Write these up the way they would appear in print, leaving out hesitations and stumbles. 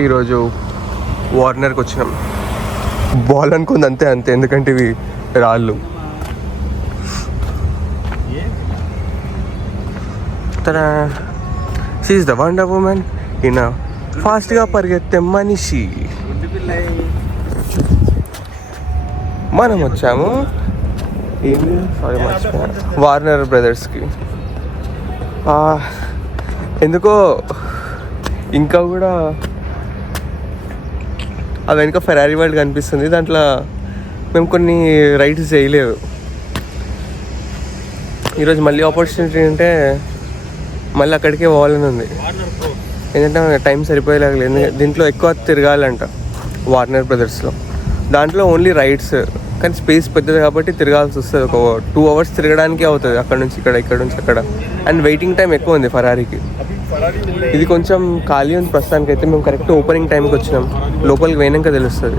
కాబట్టి ఈరోజు వార్నర్కి వచ్చినాం. బాల్ అనుకుంది అంతే అంతే, ఎందుకంటే ఇవి రాళ్ళు. తన షీఈస్ ద వండర్ వుమెన్ ఈయన ఫాస్ట్గా పరిగెత్తే మనిషి. మనం వచ్చాము వార్నర్ బ్రదర్స్కి. ఎందుకో ఇంకా కూడా ఆ వెనుక ఫెరారీ వరల్డ్ కనిపిస్తుంది, దాంట్లో మేము కొన్ని రైడ్స్ చేయలేదు. ఈరోజు మళ్ళీ ఆపర్చునిటీ ఉంటే మళ్ళీ అక్కడికే పోవాలని ఉంది, ఎందుకంటే టైం సరిపోయేలాగలేదు. ఎందుకంటే దీంట్లో ఎక్కువ తిరగాలంట వార్నర్ బ్రదర్స్లో. దాంట్లో ఓన్లీ రైడ్స్, కానీ స్పేస్ పెద్దది కాబట్టి తిరగాల్సి వస్తుంది. ఒక 2 hours తిరగడానికే అవుతుంది, అక్కడ నుంచి ఇక్కడ, ఇక్కడ నుంచి అక్కడ. అండ్ వెయిటింగ్ టైం ఎక్కువ ఉంది ఫెరారీకి. ఇది కొంచెం ఖాళీ ఉంది ప్రస్తుతానికి అయితే. మేము కరెక్ట్ ఓపెనింగ్ టైంకి వచ్చినాం, లోపలికి పోయినాక తెలుస్తుంది.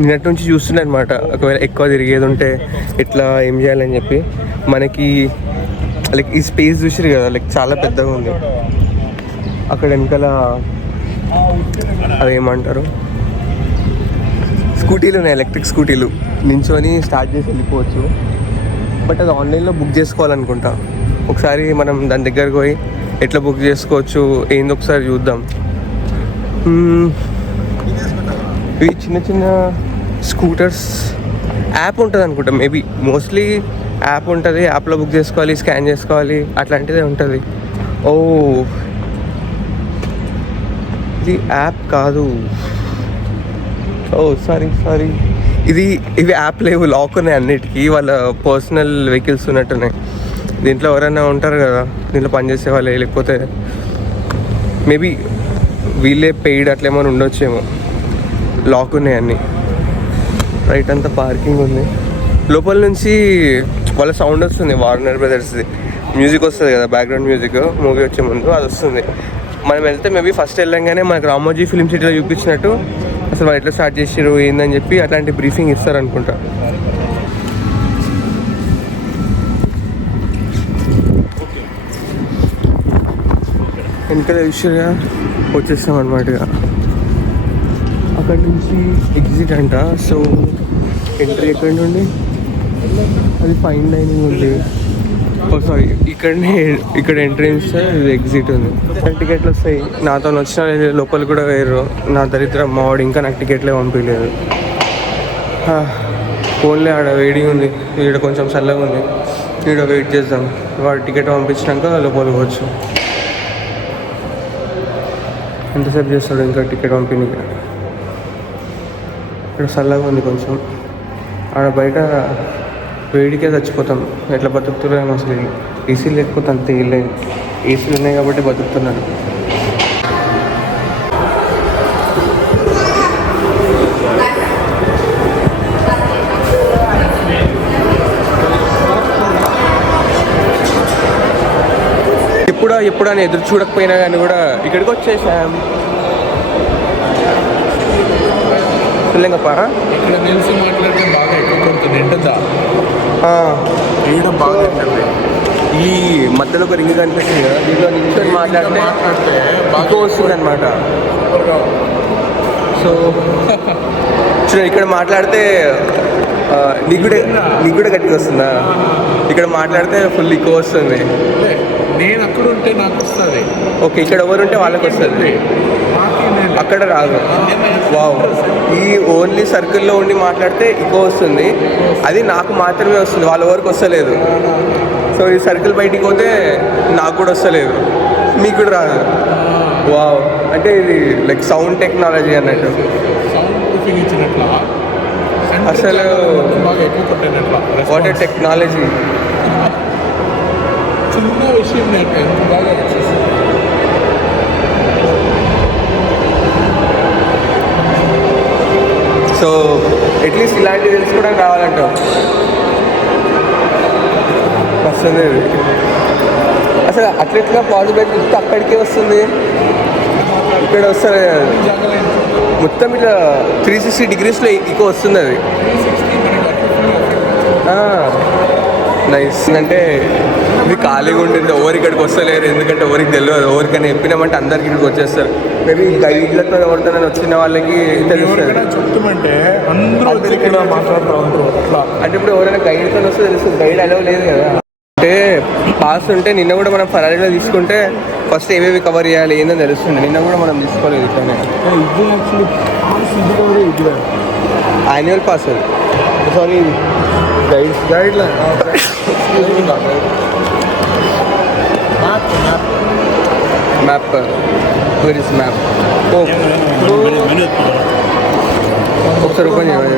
నిన్నటి నుంచి చూస్తుండే అనమాట, ఒకవేళ ఎక్కువ తిరిగేది ఉంటే ఎట్లా ఏం చేయాలని చెప్పి. మనకి లైక్ ఈ స్పేస్ చూసారు కదా, లైక్ చాలా పెద్దగా ఉంది. అక్కడ వెనకాల అదేమంటారు, స్కూటీలు ఉన్నాయి, ఎలక్ట్రిక్ స్కూటీలు. నించొని స్టార్ట్ చేసి వెళ్ళిపోవచ్చు. బట్ అది ఆన్లైన్లో బుక్ చేసుకోవాలనుకుంటా. ఒకసారి మనం దాని దగ్గరకు పోయి ఎట్లా బుక్ చేసుకోవచ్చు ఏంది ఒకసారి చూద్దాం. ఇవి చిన్న చిన్న స్కూటర్స్. యాప్ ఉంటుంది అనుకుంటా, మేబీ మోస్ట్లీ యాప్ ఉంటుంది. యాప్లో బుక్ చేసుకోవాలి, స్కాన్ చేసుకోవాలి, అట్లాంటిదే ఉంటుంది. ఓ ఇది యాప్ కాదు. ఓ సారీ ఇవి యాప్ లేవు, లాక్ ఉన్నాయి అన్నిటికీ. వాళ్ళ పర్సనల్ వెహికల్స్ ఉన్నట్టున్నాయి. దీంట్లో ఎవరైనా ఉంటారు కదా, దీంట్లో పనిచేసే వాళ్ళే, లేకపోతే మేబీ వీళ్ళే పెయిడ్ అట్లా ఏమైనా ఉండొచ్చేమో. లాక్ ఉన్నాయి అన్నీ. రైట్ అంతా పార్కింగ్ ఉంది. లోపల నుంచి వాళ్ళ సౌండ్ వస్తుంది, వార్నర్ బ్రదర్స్ది మ్యూజిక్ వస్తుంది కదా, బ్యాక్గ్రౌండ్ మ్యూజిక్. మూవీ వచ్చే ముందు అది వస్తుంది. మనం వెళ్తే మేబీ ఫస్ట్ వెళ్ళంగానే మనకు రామోజీ ఫిలిం సిటీలో చూపించినట్టు అసలు వాళ్ళు ఎట్లా స్టార్ట్ చేసారు ఏందని చెప్పి అట్లాంటి బ్రీఫింగ్ ఇస్తారనుకుంటా. వెనకాల విషయంగా వచ్చేస్తాం అనమాట. అక్కడి నుంచి ఎగ్జిట్ అంట. సో ఎంట్రీ ఎక్కడి నుండి, అది ఫైన్ డైనింగ్ ఉంది. సారీ, ఇక్కడ ఎంట్రన్స్, ఇది ఎగ్జిట్ ఉంది. టికెట్లు వస్తాయి. నాతో వచ్చిన లోపల కూడా వేరు. నా దరిద్రం మావాడు ఇంకా నాకు టికెట్లే పంపించలేదు. ఫోన్లే ఆడ వేడిగా ఉంది, ఇక్కడ కొంచెం చల్లగా ఉంది. ఇక్కడ వెయిట్ చేద్దాం, వాడు టికెట్ పంపించినాక లోపలికి పోవచ్చు. ఎంతసేపు చేస్తాడు ఇంకా టికెట్ పంపిణీకి. ఇక్కడ చల్లగా ఉంది కొంచెం. ఆడ బయట వేడికే చచ్చిపోతాం. ఎట్లా బతుకుతున్నాను అసలు. ఏసీ లేకపోతే అంత వేయలేదు. ఏసీలు ఉన్నాయి కాబట్టి బతుకుతున్నాను. ఎప్పుడు అని ఎదురు చూడకపోయినా కానీ కూడా ఇక్కడికి వచ్చేసాం. పిల్లగప్ప ఇక్కడ నిలిచి మాట్లాడితే బాగా ఎక్కువ కొడుతుంది. ఎంటదా బాగా ఈ మధ్యలో ఒక రింగ్ కనిపిస్తుంది కదా, దీంట్లో నిల్చొని మాట్లాడితే ఎక్కువ వస్తుంది అనమాట. సో చూడండి, ఇక్కడ మాట్లాడితే నీకు కూడా గట్టిగా వస్తుందా? ఇక్కడ మాట్లాడితే ఫుల్ ఎక్కువ వస్తుంది. నేను అక్కడ ఉంటే నాకు వస్తుంది. ఓకే, ఇక్కడ ఎవరు ఉంటే వాళ్ళకి వస్తుంది, అక్కడ రాదు. వావ్, ఈ ఓన్లీ సర్కిల్లో ఉండి మాట్లాడితే ఎక్కువ వస్తుంది. అది నాకు మాత్రమే వస్తుంది, వాళ్ళ వరకు వస్తలేదు. సో ఈ సర్కిల్ బయటికి పోతే నాకు కూడా వస్తలేదు, మీకు కూడా రాదు. వావ్, అంటే ఇది లైక్ సౌండ్ టెక్నాలజీ అన్నట్టు. అసలు వాట్ ఏ టెక్నాలజీ. చిన్న విషయం ఎంత బాగా సో అట్లీస్ట్ ఇలాంటివి తెలుసుకోవడానికి రావాలంటావు. వస్తుంది అసలు అట్లెట్లా పాజిబుల్ అయితే అక్కడికే వస్తుంది, ఇక్కడ వస్తుంది మొత్తం ఇట్లా 360 degreesలో ఎక్కువ వస్తుంది అది. నైస్. అంటే ఇది ఖాళీగా ఉండింది, ఎవరు ఇక్కడికి వస్తలేరు, ఎందుకంటే ఎవరికి తెలియదు. ఎవరికైనా చెప్పినామంటే అందరికి ఇక్కడికి వచ్చేస్తారు. మేబీ గైడ్లతో ఎవరితో వచ్చిన వాళ్ళకి తెలుస్తుంది. చెప్తామంటే అందరూ ఇక్కడ మాట్లాడుతూ ఉంటారు అట్లా. అంటే ఇప్పుడు ఎవరైనా గైడ్తో వస్తే తెలుస్తుంది, గైడ్ అలవ్ లేదు కదా. అంటే పాస్ ఉంటే నిన్న కూడా మనం ఫరారీలో తీసుకుంటే ఫస్ట్ ఏవేవి కవర్ చేయాలి ఏందో తెలుస్తుంది. నిన్న కూడా మనం తీసుకోలేదు ఇట్లానే. ఇది యాక్చువల్లీ పాస్ ఇది కవర్ ఇది యాన్యువల్ పాస్ అది. Sorry guide map where is map. ఒకసారి ఓపెన్ చేయాలి.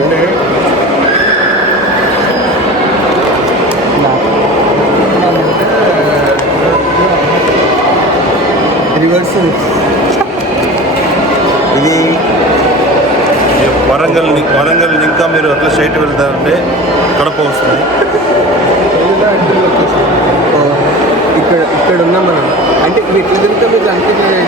రివర్స్ ఇది వరంగల్ ఇంకా మీరు అట్లా స్ట్రైట్ వెళ్తారంటే కడప వస్తుంది. ఇక్కడ ఉన్నాం మనం. అంటే ఎట్లా తిరుగుతా మీకు అనిపించలేదు.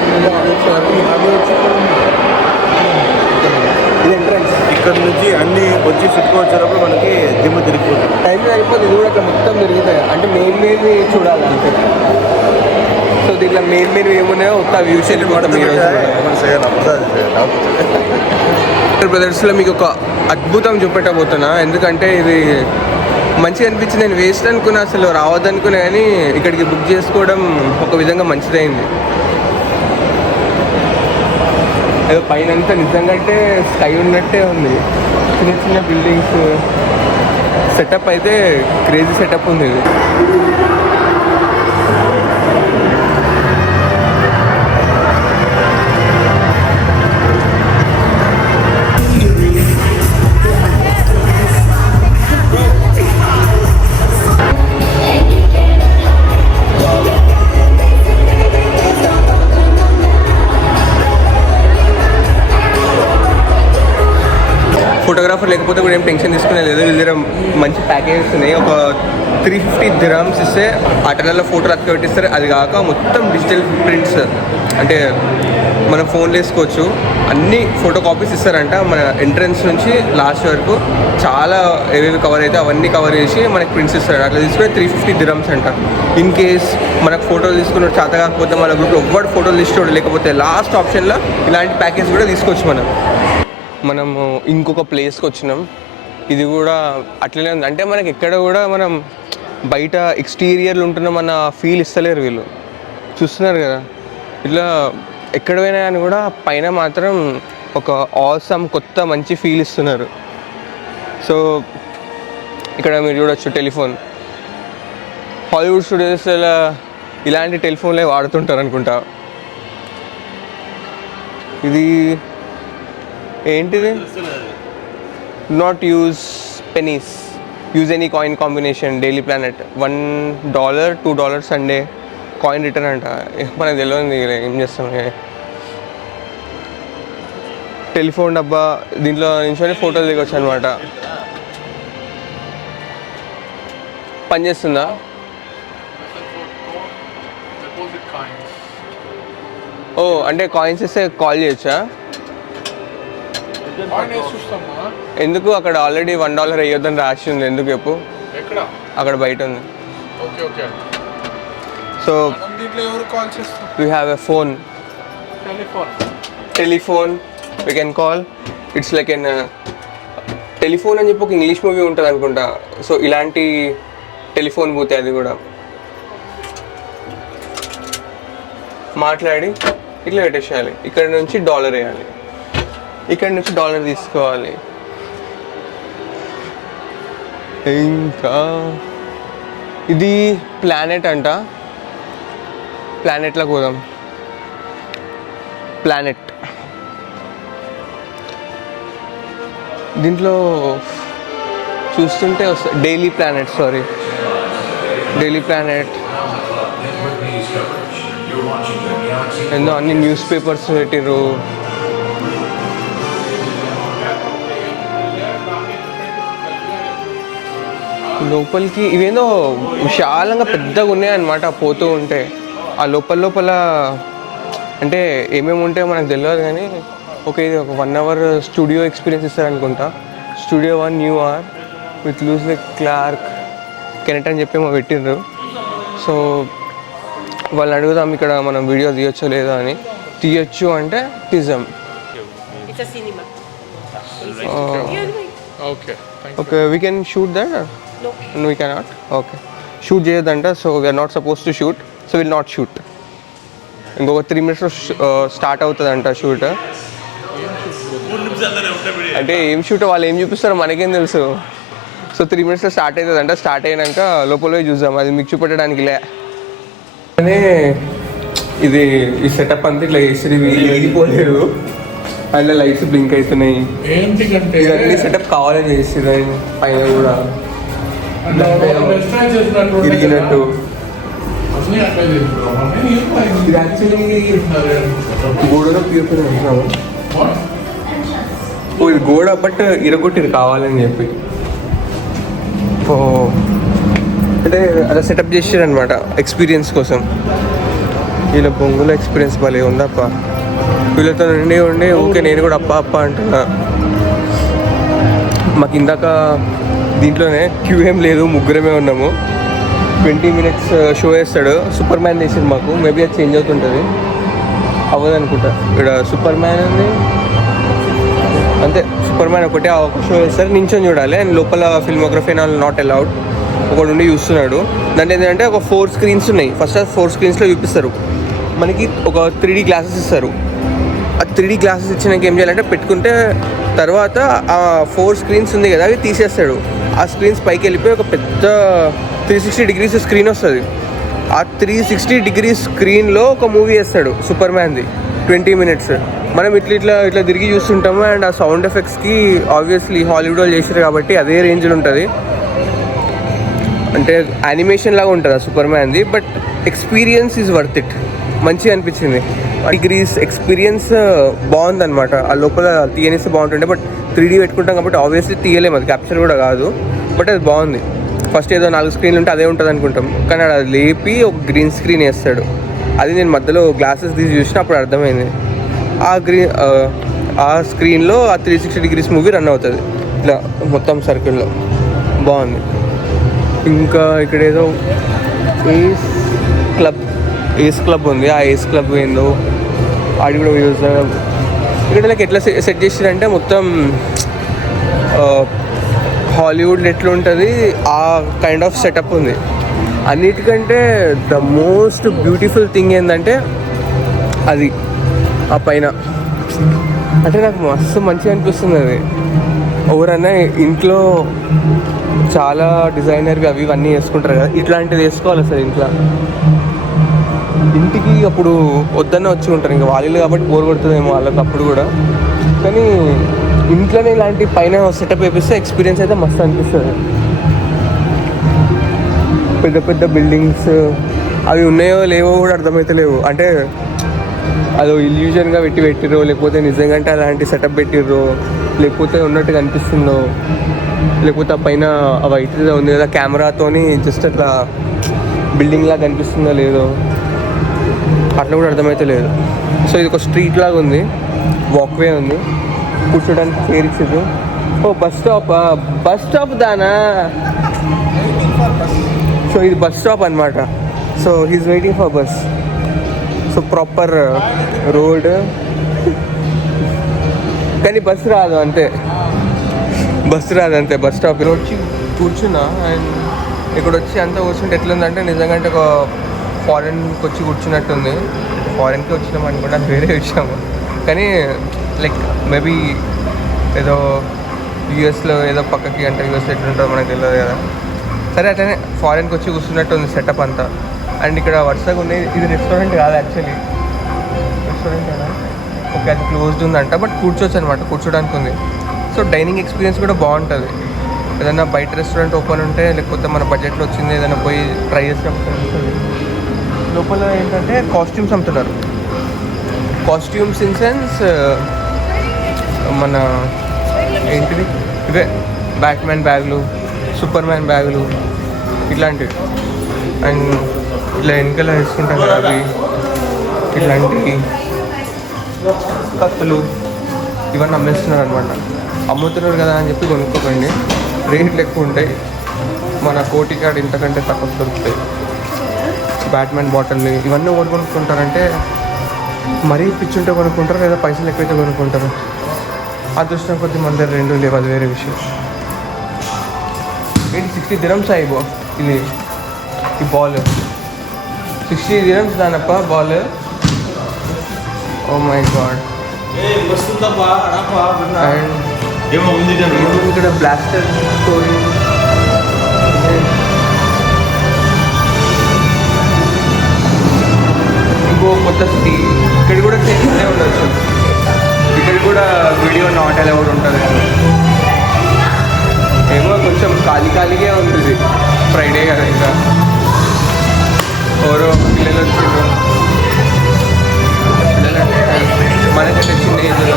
ఇది ఎంట్రన్స్. ఇక్కడ నుంచి అన్ని వచ్చి చుట్టుకు వచ్చేటప్పుడు మనకి జిమ్ తిరిగిపోతుంది. టైం అయిపోతుంది. ఇది కూడా అట్లా మొత్తం తిరుగుతాయి. అంటే మెయిన్ చూడాలి అంతే. సో దీంట్లో మెయిన్ ఏమున్నాయో ఒక వ్యూస్ బ్రదర్స్లో మీకు ఒక అద్భుతం చూపెట్టబోతున్నా. ఎందుకంటే ఇది మంచిగా అనిపించింది. నేను వేస్ట్ అనుకున్నా, అసలు రావద్దనుకున్నా, కానీ ఇక్కడికి బుక్ చేసుకోవడం ఒక విధంగా మంచిదైంది. ఏదో పైన అంతా నిజంగా అంటే స్కై ఉన్నట్టే ఉంది. చిన్న చిన్న బిల్డింగ్స్, సెటప్ అయితే క్రేజీ సెటప్ ఉంది ఇది. ఫోటోగ్రాఫర్ లేకపోతే కూడా ఏం టెన్షన్ తీసుకునే లేదు. వీళ్ళ దగ్గర మంచి ప్యాకేజెస్ ఉన్నాయి. ఒక 350 dirhams ఇస్తే ఆటలలో ఫోటోలు అతికి పెట్టిస్తారు. అది కాక మొత్తం డిజిటల్ ప్రింట్స్, అంటే మనం ఫోన్లో వేసుకోవచ్చు. అన్ని ఫోటో కాపీస్ ఇస్తారంట. మన ఎంట్రన్స్ నుంచి లాస్ట్ వరకు చాలా ఏవేవి కవర్ అయితే అవన్నీ కవర్ చేసి మనకి ప్రింట్స్ ఇస్తారు. అట్లా తీసుకుని 350 dirhams అంట. ఇన్ కేస్ మనకు ఫోటోలు తీసుకున్న చేత కాకపోతే మన గ్రూప్లో ఎవ్వడు ఫోటోలు తీసుకోవడం, లేకపోతే లాస్ట్ ఆప్షన్లో ఇలాంటి ప్యాకేజ్ కూడా తీసుకోవచ్చు. మనము ఇంకొక ప్లేస్కి వచ్చినాం. ఇది కూడా అట్లనే ఉంది. అంటే మనకి ఎక్కడ కూడా మనం బయట ఎక్స్టీరియర్లు ఉంటున్నామన్న ఫీల్ ఇస్తలేరు వీళ్ళు. చూస్తున్నారు కదా, ఇట్లా ఎక్కడ పోయినా కానీ కూడా పైన మాత్రం ఒక ఆసమ్ కొత్త మంచి ఫీల్ ఇస్తున్నారు. సో ఇక్కడ మీరు చూడొచ్చు టెలిఫోన్. హాలీవుడ్ స్టూడియోస్ ఇలాంటి టెలిఫోన్లే వాడుతుంటారు అనుకుంటా. ఇది ఏంటిది? Not use pennies, use any coin combination. Daily planet $1 $2 Sunday coin return అంట. మనకు తెలియదు, ఏం చేస్తాం. టెలిఫోన్ డబ్బా, దీంట్లో నుంచి ఫోటోలు దిగొచ్చు అనమాట. పనిచేస్తుందా? ఓ, అంటే కాయిన్స్ ఇస్తే కాల్ చేయొచ్చా? ఎందుకు? అక్కడ ఆల్రెడీ $1 వేయొద్దని రాసి ఉంది. ఎందుకు చెప్పు? అక్కడ బయట ఉంది. So we have a phone, telephone we can call. It's like an telephone అని చెప్పి ఒక ఇంగ్లీష్ మూవీ ఉంటుంది అనుకుంటా. సో ఇలాంటి టెలిఫోన్ బూత్ అది కూడా. మాట్లాడి ఇట్లా పెట్టేసేయాలి. ఇక్కడ నుంచి $1 వేయాలి, ఇక్కడ నుంచి $1 తీసుకోవాలి. ఇంకా ఇది ప్లానెట్ అంట. ప్లానెట్లోకి పోదాం. ప్లానెట్ దీంట్లో చూస్తుంటే వస్తుంది. Daily planet, sorry daily planet. ఏందో అన్ని న్యూస్ పేపర్స్ పెట్టిర్రు. లోపలికి ఇవేందో విశాలంగా పెద్దగా ఉన్నాయన్నమాట. పోతూ ఉంటే ఆ లోపల అంటే ఏమేమి ఉంటాయో మనకు తెలియదు, కానీ ఇది ఒక 1 hour స్టూడియో ఎక్స్పీరియన్స్ ఇస్తారనుకుంటా. Studio 1 New Hour with Lois the Clark Kent అని చెప్పి పెట్టిండ్రు. సో వాళ్ళని అడుగుదాం ఇక్కడ మనం వీడియో తీయొచ్చో లేదో అని. తీయొచ్చు అంటే తీసాం. It's a cinema. Okay we can shoot that? No. We cannot. Okay shoot చేయొద్దంట. So we are not supposed to shoot. So will not shoot. ఇంకొక 3 minutes స్టార్ట్ అవుతుందంట షూట్. అంటే ఏం షూట్ వాళ్ళు ఏం చూపిస్తారో మనకేం తెలుసు. సో 3 minutes స్టార్ట్ అవుతుందంట. స్టార్ట్ అయినాక లోపల చూద్దాం, అది మీకు చూపెట్టడానికి లే. కానీ ఇది ఈ సెటప్ అంతా ఇట్లా చేసి విరిగిపోలేదు. అందులో లైట్స్ బ్లింక్ అవుతున్నాయి. ఏంటికంటే ఇవన్నీ సెటప్ కావాలని చేసి పైన కూడా తిరిగినట్టు. ఇది యాక్చువల్లీ గోడలో పీపుతున్నాము. ఇది గోడ బట్ ఇరగొట్టిరు కావాలని చెప్పి. ఓ అంటే అలా సెటప్ చేసారు అనమాట ఎక్స్పీరియన్స్ కోసం. వీళ్ళ బొంగుల ఎక్స్పీరియన్స్ భలే ఉందప్ప. వీళ్ళతో ఉండి ఓకే నేను కూడా అప్ప అంటున్నా. మాకు ఇందాక దీంట్లోనే క్యూ ఏం లేదు, ముగ్గురమే ఉన్నాము. 20 minutes షో వేస్తాడు. సూపర్ మ్యాన్ చేసింది మాకు. మేబీ అది చేంజ్ అవుతుంటుంది, అవ్వదు అనుకుంటా. ఇక్కడ సూపర్ మ్యాన్ ఉంది అంతే. సూపర్ మ్యాన్ ఒకటే ఒక షో వేస్తారు, నించొని చూడాలి. అండ్ లోపల ఫిల్మోగ్రఫీ నాట్ అలౌడ్. ఒకడు ఉండి చూస్తున్నాడు. దాంట్లో ఏంటంటే ఒక 4 screens ఉన్నాయి. ఫస్ట్ 4 screensలో చూపిస్తారు మనకి. ఒక 3D గ్లాసెస్ ఇస్తారు. ఆ 3D గ్లాసెస్ ఇచ్చినాక ఏం చేయాలంటే పెట్టుకుంటే తర్వాత ఆ 4 screens ఉంది కదా అవి తీసేస్తాడు. ఆ స్క్రీన్స్ పైకి వెళ్ళిపోయి ఒక పెద్ద 360 degrees స్క్రీన్ వస్తుంది. ఆ 360 degrees స్క్రీన్లో ఒక మూవీ వేస్తాడు సూపర్ మ్యాన్ది 20 minutes. మనం ఇట్లా తిరిగి చూస్తుంటాము. అండ్ ఆ సౌండ్ ఎఫెక్ట్స్కి ఆబ్వియస్లీ హాలీవుడ్ వాళ్ళు చేశారు కాబట్టి అదే రేంజ్లో ఉంటుంది. అంటే యానిమేషన్ లాగా ఉంటుంది ఆ సూపర్ మ్యాన్ది. But experience is worth it. మంచిగా అనిపించింది. డిగ్రీస్ ఎక్స్పీరియన్స్ బాగుందన్నమాట. ఆ లోపల తీయనిస్తే బాగుంటుండే. బట్ 3D పెట్టుకుంటాం కాబట్టి ఆబ్వియస్లీ తీయలేము, అది క్యాప్చర్ కూడా కాదు. బట్ అది బాగుంది. ఫస్ట్ ఏదో 4 screens ఉంటే అదే ఉంటుంది అనుకుంటాం, కానీ అది లేపి ఒక గ్రీన్ స్క్రీన్ వేస్తాడు. అది నేను మధ్యలో గ్లాసెస్ తీసి చూసిన అప్పుడు అర్థమైంది. ఆ స్క్రీన్లో ఆ 360 degrees మూవీ రన్ అవుతుంది ఇట్లా మొత్తం సర్కిల్లో. బాగుంది. ఇంకా ఇక్కడ ఏదో ఏస్ క్లబ్ ఉంది. ఆ ఏస్ క్లబ్ ఏందో ఆడి కూడా యూజ్. ఇక్కడ లైక్ ఎట్లా సెట్ చేసారంటే మొత్తం హాలీవుడ్ ఎట్లా ఉంటుంది ఆ కైండ్ ఆఫ్ సెటప్ ఉంది. అన్నిటికంటే ద మోస్ట్ బ్యూటిఫుల్ థింగ్ ఏంటంటే అది ఆ పైన. అంటే నాకు మస్తు మంచిగా అనిపిస్తుంది అది. ఎవరన్నా ఇంట్లో చాలా డిజైనర్వి అవి ఇవన్నీ వేసుకుంటారు కదా, ఇట్లాంటిది వేసుకోవాలి అసలు ఇంట్లో. ఇంటికి అప్పుడు వద్దనే వచ్చి ఉంటారు ఇంకా వాళ్ళు కాబట్టి బోర్ కొడుతుందేమో వాళ్ళకి అప్పుడు కూడా. కానీ ఇంట్లోనే ఇలాంటి పైన సెటప్ వేపిస్తే ఎక్స్పీరియన్స్ అయితే మస్తు అనిపిస్తుంది. పెద్ద పెద్ద బిల్డింగ్స్ అవి ఉన్నాయో లేవో కూడా అర్థమవుతలేవు. అంటే అదో ఇల్యూజన్గా పెట్టిర్రో లేకపోతే నిజంగా అంటే అలాంటి సెటప్ పెట్టిర్రో లేకపోతే ఉన్నట్టుగా అనిపిస్తుందో లేకపోతే ఆ పైన ఆ వైట్ ఉంది కదా కెమెరాతోని జస్ట్ అట్లా బిల్డింగ్ లాగా కనిపిస్తుందో లేదో అట్లా కూడా అర్థమైతే లేదు. సో ఇది ఒక స్ట్రీట్ లాగా ఉంది, వాక్వే ఉంది, కూర్చోడానికి చైర్ ఇచ్చింది. ఓ బస్ స్టాప్ దానా. సో ఇది బస్ స్టాప్ అనమాట. So he's waiting for bus. So proper road కానీ బస్ రాదు అంతే. బస్ స్టాప్ వచ్చి కూర్చున్నా. అండ్ ఇక్కడ వచ్చి అంతా కూర్చుంటే ఎట్లుందంటే నిజంగా అంటే ఒక ఫారెన్కి వచ్చి కూర్చున్నట్టుంది. ఫారెన్కి వచ్చినాం అనుకుంటే అది వేరే విషయం. కానీ లైక్ మేబీ ఏదో యూఎస్లో ఏదో పక్కకి అంటే యూఎస్ ఎట్లుంటుందో మనకు తెలియదు కదా. సరే అట్లనే ఫారెన్కి వచ్చి కూర్చున్నట్టు ఉంది సెటప్ అంతా. అండ్ ఇక్కడ వరుసగా ఉన్నాయి. ఇది రెస్టారెంట్ కాదు యాక్చువల్లీ. రెస్టారెంట్ కదా, ఓకే అది క్లోజ్డ్ ఉందంట. బట్ కూర్చోవచ్చు అనమాట, కూర్చోడానికి ఉంది. సో డైనింగ్ ఎక్స్పీరియన్స్ కూడా బాగుంటుంది. ఏదైనా బయట రెస్టారెంట్ ఓపెన్ ఉంటే లేకపోతే మన బడ్జెట్లో వచ్చింది ఏదైనా పోయి ట్రై చేసినప్పుడు తెలుస్తుంది. లోపల ఏంటంటే కాస్ట్యూమ్స్ అమ్ముతున్నారు. కాస్ట్యూమ్స్ ఇన్ సెన్స్ మన ఏంటిది ఇవే బ్యాట్మ్యాన్ బ్యాగులు, సూపర్ మ్యాన్ బ్యాగులు ఇట్లాంటివి. అండ్ ఇట్లా వెనకాల వేసుకుంటాం కదా అవి, ఇట్లాంటి కత్తులు ఇవన్నీ అమ్మేస్తున్నారు అనమాట. అమ్ముతున్నారు కదా అని చెప్పి కొనుక్కోకండి, రేట్లు ఎక్కువ ఉంటాయి. మన కోటి కాడ ఇంతకంటే తక్కువ దొరుకుతాయి. బ్యాట్మెన్ బాటిల్ ఇవన్నీ ఎవరు కొనుక్కుంటారంటే మరీ పిచ్చుంటే కొనుక్కుంటారు, లేదా పైసలు ఎక్కువైతే కొనుక్కుంటారు. అదృష్టం కొద్ది మన దగ్గర రెండు లేవు, అది వేరే విషయం. ఏంటి 60 dirhams అయిపో ఇది ఈ బాల్ 60 dirhams దానప్ప ball. Oh my God. And ఏమో ఉంది ఇక్కడ బ్లాస్టర్ స్టోరీ. ఇంకో కొత్త సిటీ ఇక్కడ కూడా చేస్తూనే ఉండొచ్చు. ఇక్కడ కూడా వీడియో నాట్ అలౌడ్ ఉంటుంది. ఏమో కొంచెం ఖాళీగా ఉంటుంది, ఫ్రైడే కదా, ఇంకా ఎవరో పిల్లలు వచ్చిండ్రు. పిల్లలంటే మనకంటే చిన్న ఏజ్లో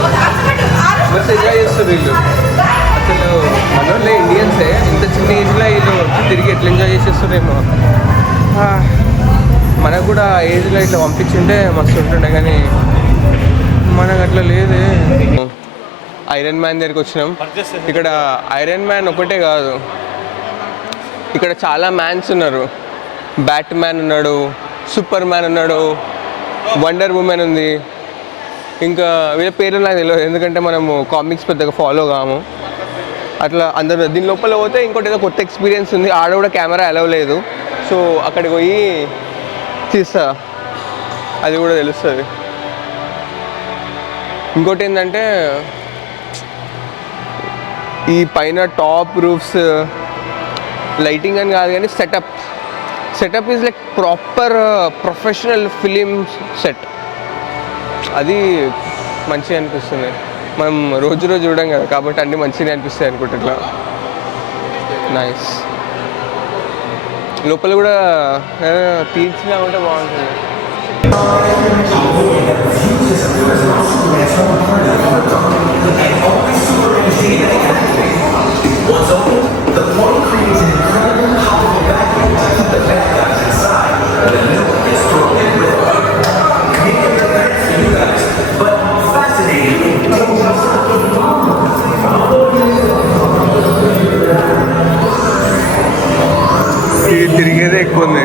మస్తు ఎంజాయ్ చేస్తారు వీళ్ళు. అసలు మనోళ్ళే ఇండియన్సే ఇంత చిన్న ఏజ్లో వీళ్ళు వచ్చి తిరిగి ఎట్లా ఎంజాయ్ చేసేస్తారేమో. మనకు కూడా ఆ ఏజ్లో ఇట్లా పంపించింటే మస్తు ఉంటుండే, కానీ మనకు అట్లా లేదే. ఐరన్ మ్యాన్ దగ్గరికి వచ్చినాం. ఇక్కడ ఐరన్ మ్యాన్ ఒకటే కాదు, ఇక్కడ చాలా మ్యాన్స్ ఉన్నారు. బ్యాట్ మ్యాన్ ఉన్నాడు, సూపర్ మ్యాన్ ఉన్నాడు, వండర్ ఉమెన్ ఉంది. ఇంకా వీళ్ళ పేర్లు నాకు తెలియదు, ఎందుకంటే మనము కామిక్స్ పెద్దగా ఫాలో కాము. అట్లా అందరూ దీని లోపల పోతే ఇంకోటి ఏదో కొత్త ఎక్స్పీరియన్స్ ఉంది. ఆడ కూడా కెమెరా అలవ్ లేదు, సో అక్కడికి పోయి తీస్తా, అది కూడా తెలుస్తుంది. ఇంకోటి ఏంటంటే ఈ పైన టాప్ రూఫ్స్ లైటింగ్ అని కాదు, కానీ setup is like proper professional film set. అది మంచిగా అనిపిస్తుంది. మనం రోజు చూడడం కదా, కాబట్టి అన్నీ మంచిగా అనిపిస్తాయి అనుకుంటా. ఇట్లా నైస్. లోపల కూడా తీర్చినా ఉంటే బాగుంటుంది. తిరిగేదే ఎక్కువ ఉంది.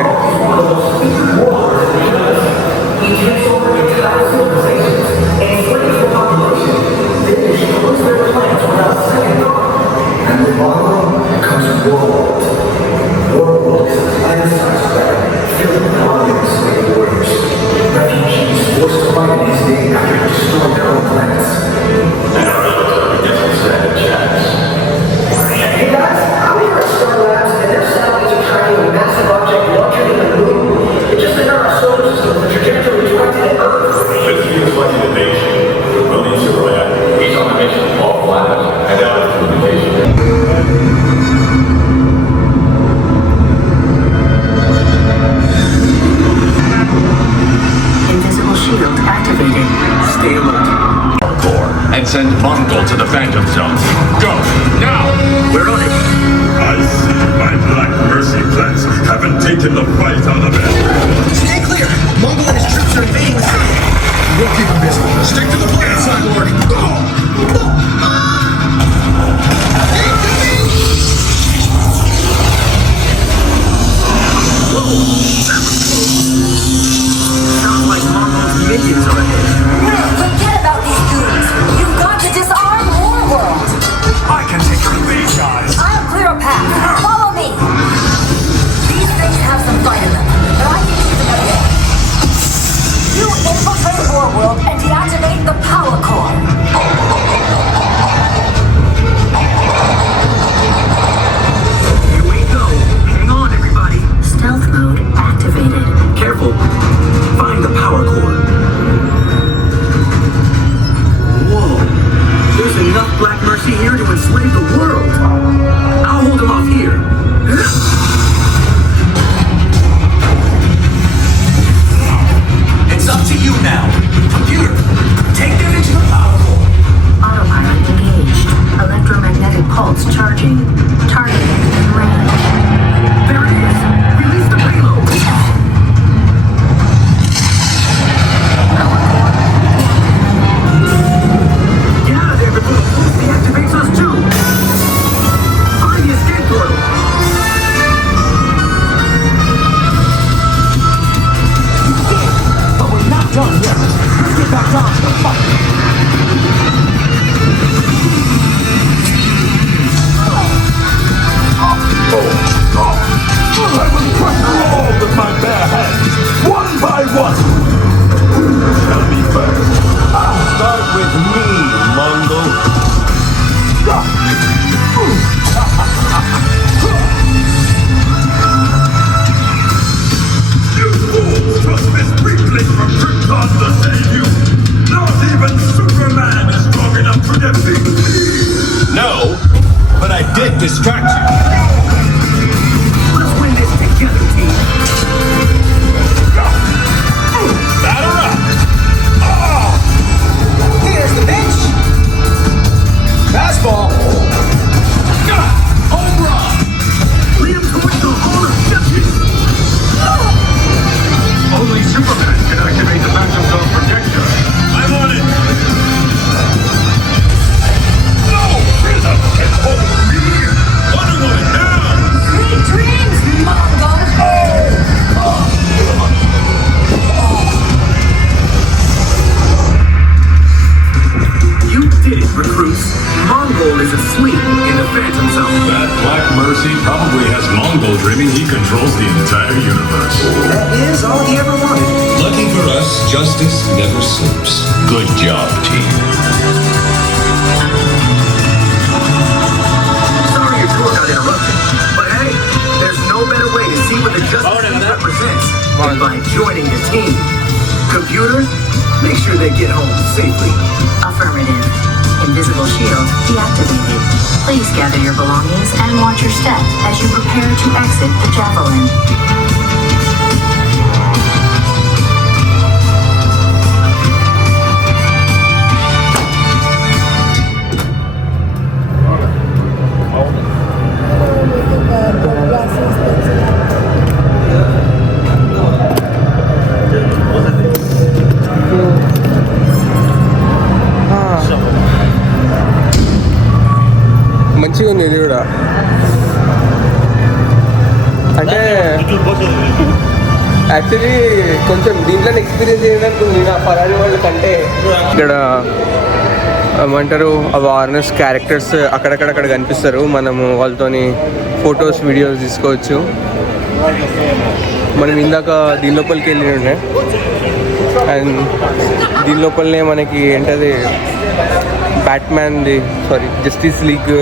And send Mongol to the Phantom Zone. Go, now! We're on it! I see my Black Mercy plans haven't taken the fight out of it. Stay clear! Mongol and his troops are invading the city. We'll keep him busy. Stick to the plan, Cyborg! Sounds like Mongol's minions are ahead. Forget about these goons. You've got to disarm Warworld. I can take care of these guys. I'll clear a path. Follow me. These things have some fight in them, but I time to fight. I will crush you all with my bare hands, one by one. Who shall be first? Start with me, Mongol. You fools trust this weakling from Krypton to save you. Not even Superman is strong enough to defeat me. No, but I did distract you. Let's win this together, team. Batter up. Here's the pitch. Fastball. Home run. Lead him towards the Hall of Justice. Only Superman can activate the Phantom Zone projector. I'm on it. No! There's a pinhole for me. Running on it now. Sweet dreams, Mongo. You did it, recruits. Mongol is asleep in the Phantom Zone. That Black Mercy probably has Mongol dreaming he controls the entire universe. That is all he ever wanted. Lucky for us, justice never sleeps. Good job, team. Sorry your tour got interrupted, but hey, there's no better way to see what the Justice League represents than by joining the team. Computer, make sure they get home safely. Affirmative. Invisible shield deactivated. Please gather your belongings and watch your step as you prepare to exit the Javelin. మంచిగా ఉంది ఇది కూడా. అంటే actually కొంచెం దీంట్లో experience చేయడానికి ఉంది నా ఫరారీ వాళ్ళ కంటే. ఇక్కడ ఏమంటారు అవేర్నెస్ క్యారెక్టర్స్ అక్కడక్కడక్కడ కనిపిస్తారు. మనము వాళ్ళతోని ఫొటోస్ వీడియోస్ తీసుకోవచ్చు. మనం ఇందాక దీని లోపలికి వెళ్ళి ఉండే అండ్ దీని లోపలనే మనకి ఏంటది బ్యాట్మ్యాన్ది జస్టిస్ లీగ్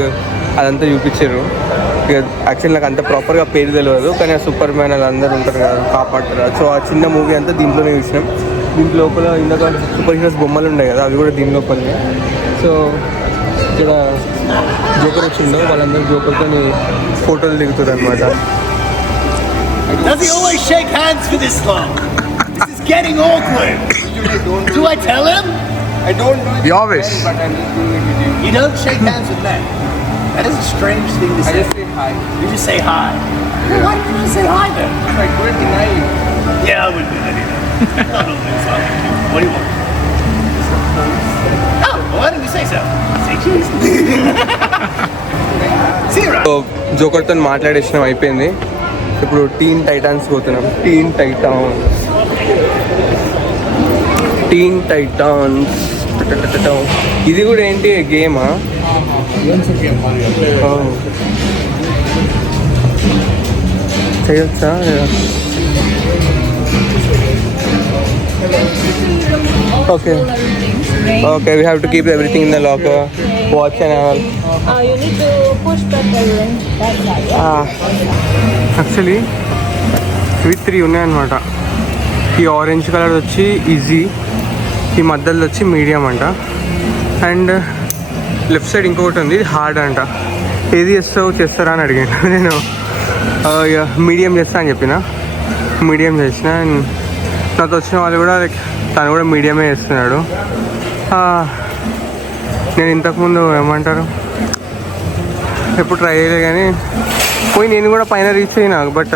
అదంతా చూపించారు. ఇక యాక్చువల్లీ నాకు అంత ప్రాపర్గా పేరు తెలియదు, కానీ ఆ సూపర్ మ్యాన్ అలా అందరూ ఉంటారు కదా, కాపాడుతారు. సో ఆ చిన్న మూవీ అంతా దీంట్లోనే చూసినాం. దీంట్లో లోపల ఇందాక సూపర్ హీరోస్ బొమ్మలు ఉన్నాయి కదా, అవి కూడా దీని లోపలనే. సో ఇక్కడ జోకర్ వచ్చిండో వాళ్ళందరూ జోకర్తో ఫోటోలు దిగుతారు అనమాట. Does he always shake hands for this long? This is getting awkward. Do I tell him? I don't do it. Your wish. But I'm just doing it with you. You don't shake hands with men. That is a strange thing to say. I just say hi. You just say hi. Well, why don't you just say hi then? If I do it, deny you. Yeah, I wouldn't do that either. Not only so. What do you want? Oh, well, why didn't you say so? Say cheese. See you around. So జోకర్తో మాట్లాడేసినాం, అయిపోయింది. ఇప్పుడు టీన్ Titans పోతున్నాం. టీన్ Titans ఇది కూడా ఏంటి గేమా? చేయొచ్చా? Okay okay, we have to keep everything in the locker, watch and all. You need to push back the ring. That's right. Actually ఇవి 3 ఉన్నాయన్నమాట. ఈ ఆరెంజ్ కలర్ వచ్చి ఈజీ, ఈ మధ్యలో వచ్చి మీడియం అంట, అండ్ లెఫ్ట్ సైడ్ ఇంకొకటి ఉంది హార్డ్ అంట. ఏది చేస్తారా అని అడిగాను నేను. మీడియం చేస్తా అని చెప్పిన, మీడియం చేసిన. అండ్ నాతో వచ్చిన వాళ్ళు కూడా లైక్ తను కూడా మీడియమే చేస్తున్నాడు. నేను ఇంతకుముందు ఏమంటారు ఎప్పుడు ట్రై చేయలేదు, కానీ పోయి నేను కూడా పైన రీచ్ అయినా. బట్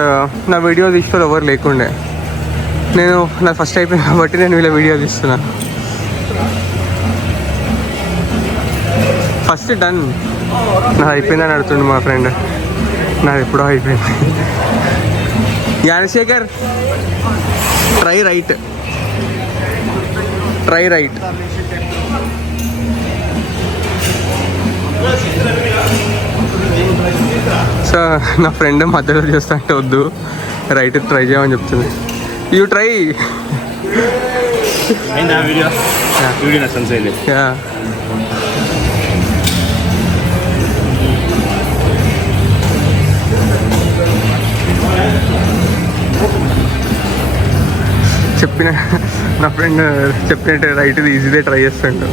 నా వీడియో తీసుకోవాలి ఎవరు లేకుండే. నేను నా ఫస్ట్ అయిపోయింది కాబట్టి నేను వీళ్ళ వీడియో తీస్తున్నా. ఫస్ట్ డన్, నాది అయిపోయిందని అడుగుతుండే మా ఫ్రెండ్. నాది ఎప్పుడో అయిపోయింది. Gnanasekhar try right. Try right. So నా ఫ్రెండ్ మధ్యలో చేస్తా అంటే వద్దు, రైట్ ట్రై చేయమని చెప్తుంది. You try. చెప్పిన నా ఫ్రెండ్ చెప్పినట్టు రైట్ ఈజీగా ట్రై చేస్తుంటాం.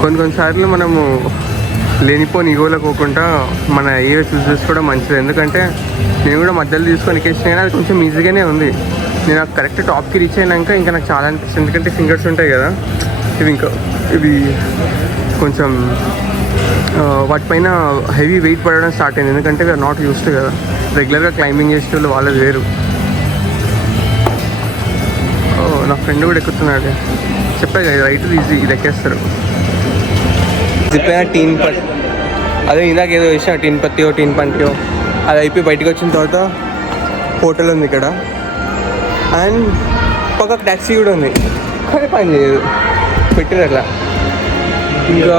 కొన్నిసార్లు మనము లేనిపోని ఈగోలో పోకుండా మన ఏరియా చూస్ చేసుకోవడం మంచిది. ఎందుకంటే నేను కూడా మధ్యలో తీసుకొని ఎక్కేసిన అది కొంచెం ఈజీగానే ఉంది. నేను కరెక్ట్ టాప్కి రీచ్ అయినాక ఇంకా నాకు చాలా అనిపిస్తుంది. ఎందుకంటే ఫింగర్స్ ఉంటాయి కదా, ఇవి కొంచెం వాటిపైన హెవీ వెయిట్ పడడం స్టార్ట్ అయింది. ఎందుకంటే వీఆర్ నాట్ యూస్డ్ కదా, రెగ్యులర్గా క్లైంబింగ్ చేసే వాళ్ళు వాళ్ళది వేరు. నా ఫ్రెండ్ కూడా ఎక్కుతున్నాడు. చెప్పా కదా రైట్ ఈజీ, ఇది ఎక్కేస్తారు. చెప్పిన టీన్ పట్ అదే ఇందాక ఏదో వేసిన టీన్ పత్తియో టీన్ పంటియో అది అయిపోయి బయటకు వచ్చిన తర్వాత హోటల్ ఉంది ఇక్కడ, అండ్ పక్కకు ట్యాక్సీ కూడా ఉంది. కానీ పని చేయదు, పెట్టారు అట్లా. ఇంకా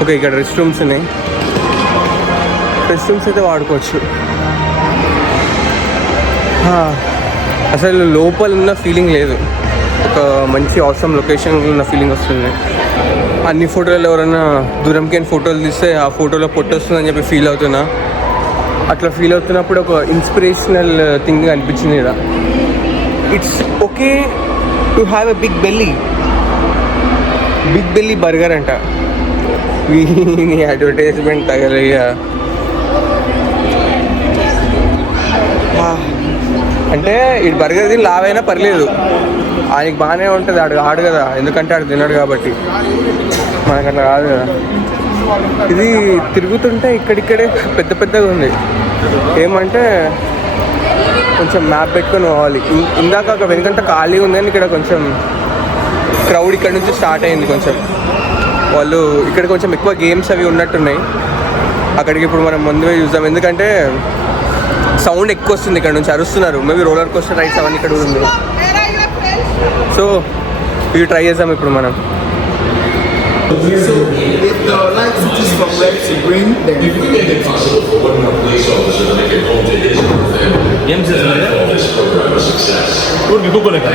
ఓకే, ఇక్కడ రెస్ట్ రూమ్స్ ఉన్నాయి. రెస్ట్ రూమ్స్ అయితే వాడుకోవచ్చు. అసలు లోపల ఉన్న ఫీలింగ్ లేదు, ఒక మంచి అవసరం లొకేషన్ ఉన్న ఫీలింగ్ వస్తుంది. అన్ని ఫోటోలు ఎవరైనా దూరంకి ఫోటోలు తీస్తే ఆ ఫోటోలో పొట్టొస్తుందని చెప్పి ఫీల్ అవుతున్నా. అట్లా ఫీల్ అవుతున్నప్పుడు ఒక ఇన్స్పిరేషనల్ థింగ్ అనిపించింది ఇక్కడ. It's okay to have a big belly burger అంట. వీని అడ్వర్టైజ్మెంట్ తగలయ్యా. అంటే ఈ బర్గర్ తిని లావైనా పర్లేదు, ఆయనకి బాగానే ఉంటుంది. ఆడు కదా, ఎందుకంటే ఆడు తిన్నాడు కాబట్టి. మనకు అట్లా కాదు కదా. ఇది తిరుగుతుంటే ఇక్కడిక్కడే పెద్దగా ఉంది. ఏమంటే కొంచెం మ్యాప్ పెట్టుకొని పోవాలి. ఇందాక ఒక వెనుకంట ఖాళీ ఉంది అని ఇక్కడ కొంచెం క్రౌడ్ ఇక్కడ నుంచి స్టార్ట్ అయింది. కొంచెం వాళ్ళు ఇక్కడ కొంచెం ఎక్కువ గేమ్స్ అవి ఉన్నట్టున్నాయి. అక్కడికి ఇప్పుడు మనం ముందుగా చూద్దాం, ఎందుకంటే సౌండ్ ఎక్కువ వస్తుంది ఇక్కడ నుంచి, అరుస్తున్నారు. మేబీ రోలర్ కోస్టర్ రైడ్స్ అవన్నీ ఇక్కడ ఉంది. సో ఇవి ట్రై చేద్దాం ఇప్పుడు మనం. So if the light switches from red to green, then If we make it possible for one more police officer to make it home to his or her family, then I call this program a success. ఊరికి కూకోలేక